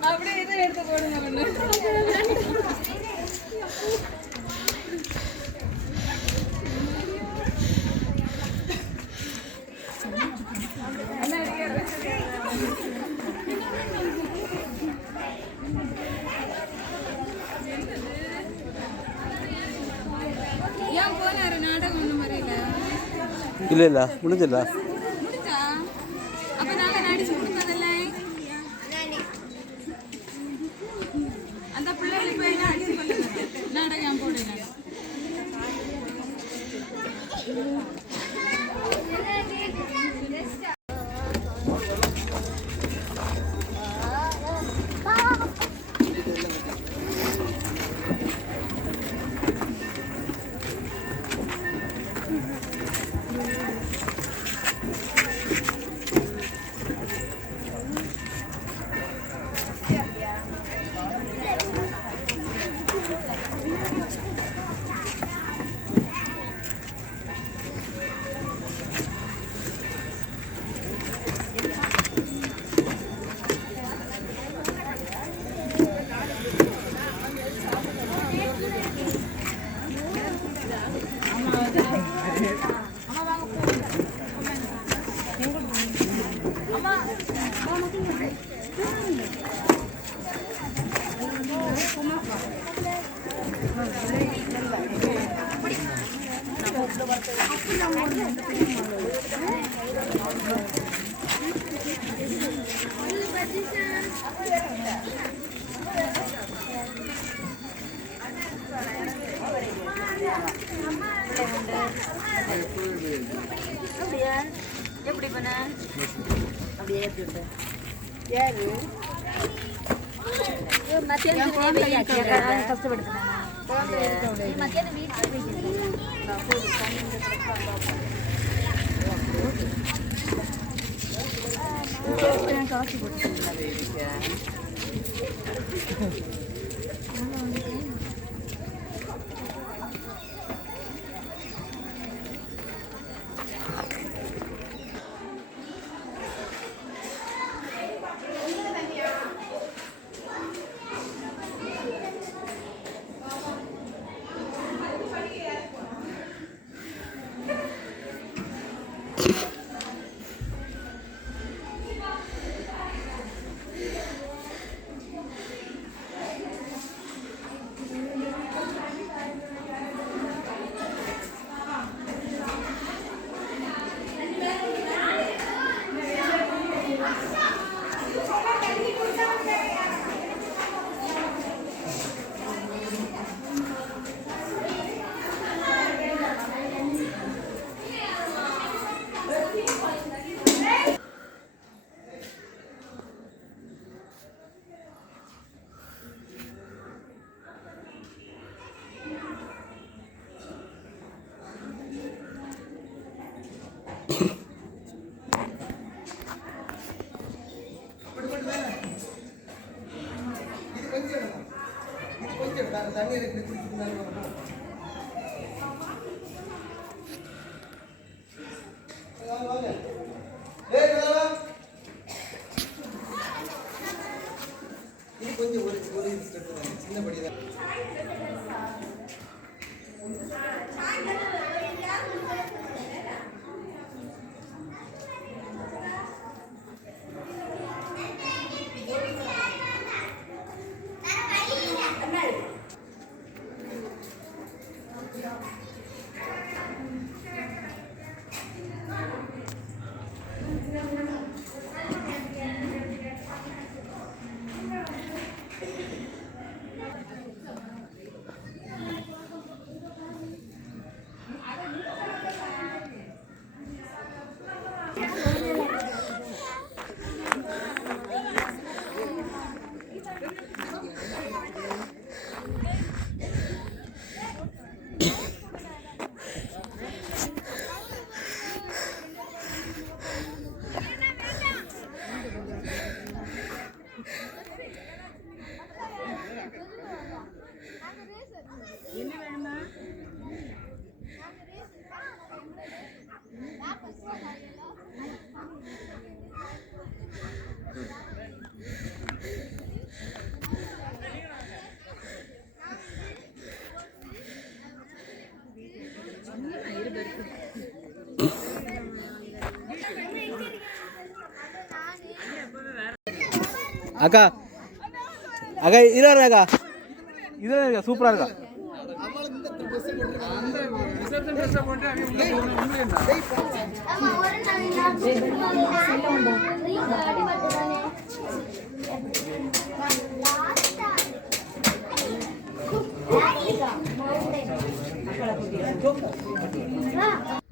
அப்படியே இதை எடுத்து போடுங்க. ஏன் போனாரு நாடகம் ஒன்றும் வரையில? இல்லை இல்லை முடிஞ்சிடல. முடிஞ்சா அப்போ நாங்கள் நடிச்சு கொடுத்ததில்ல. அந்த பிள்ளைகளுக்கு போய் அடிச்சு பண்ணுங்க நாடகம் போடுங்க. எப்படி பண்ண அப்படியே ஏற்றிட்டு யாரு மத்தியானம் கஷ்டப்படுத்துறேன். மத்தியானம் வீட்டில் காசு கொடுத்துருந்தேன். கொஞ்சம் ஒரு சின்னபடி தான். அக்கா அக்கா இதில் இருக்கா இதில் இருக்கா சூப்பராக இருக்கா ஒரு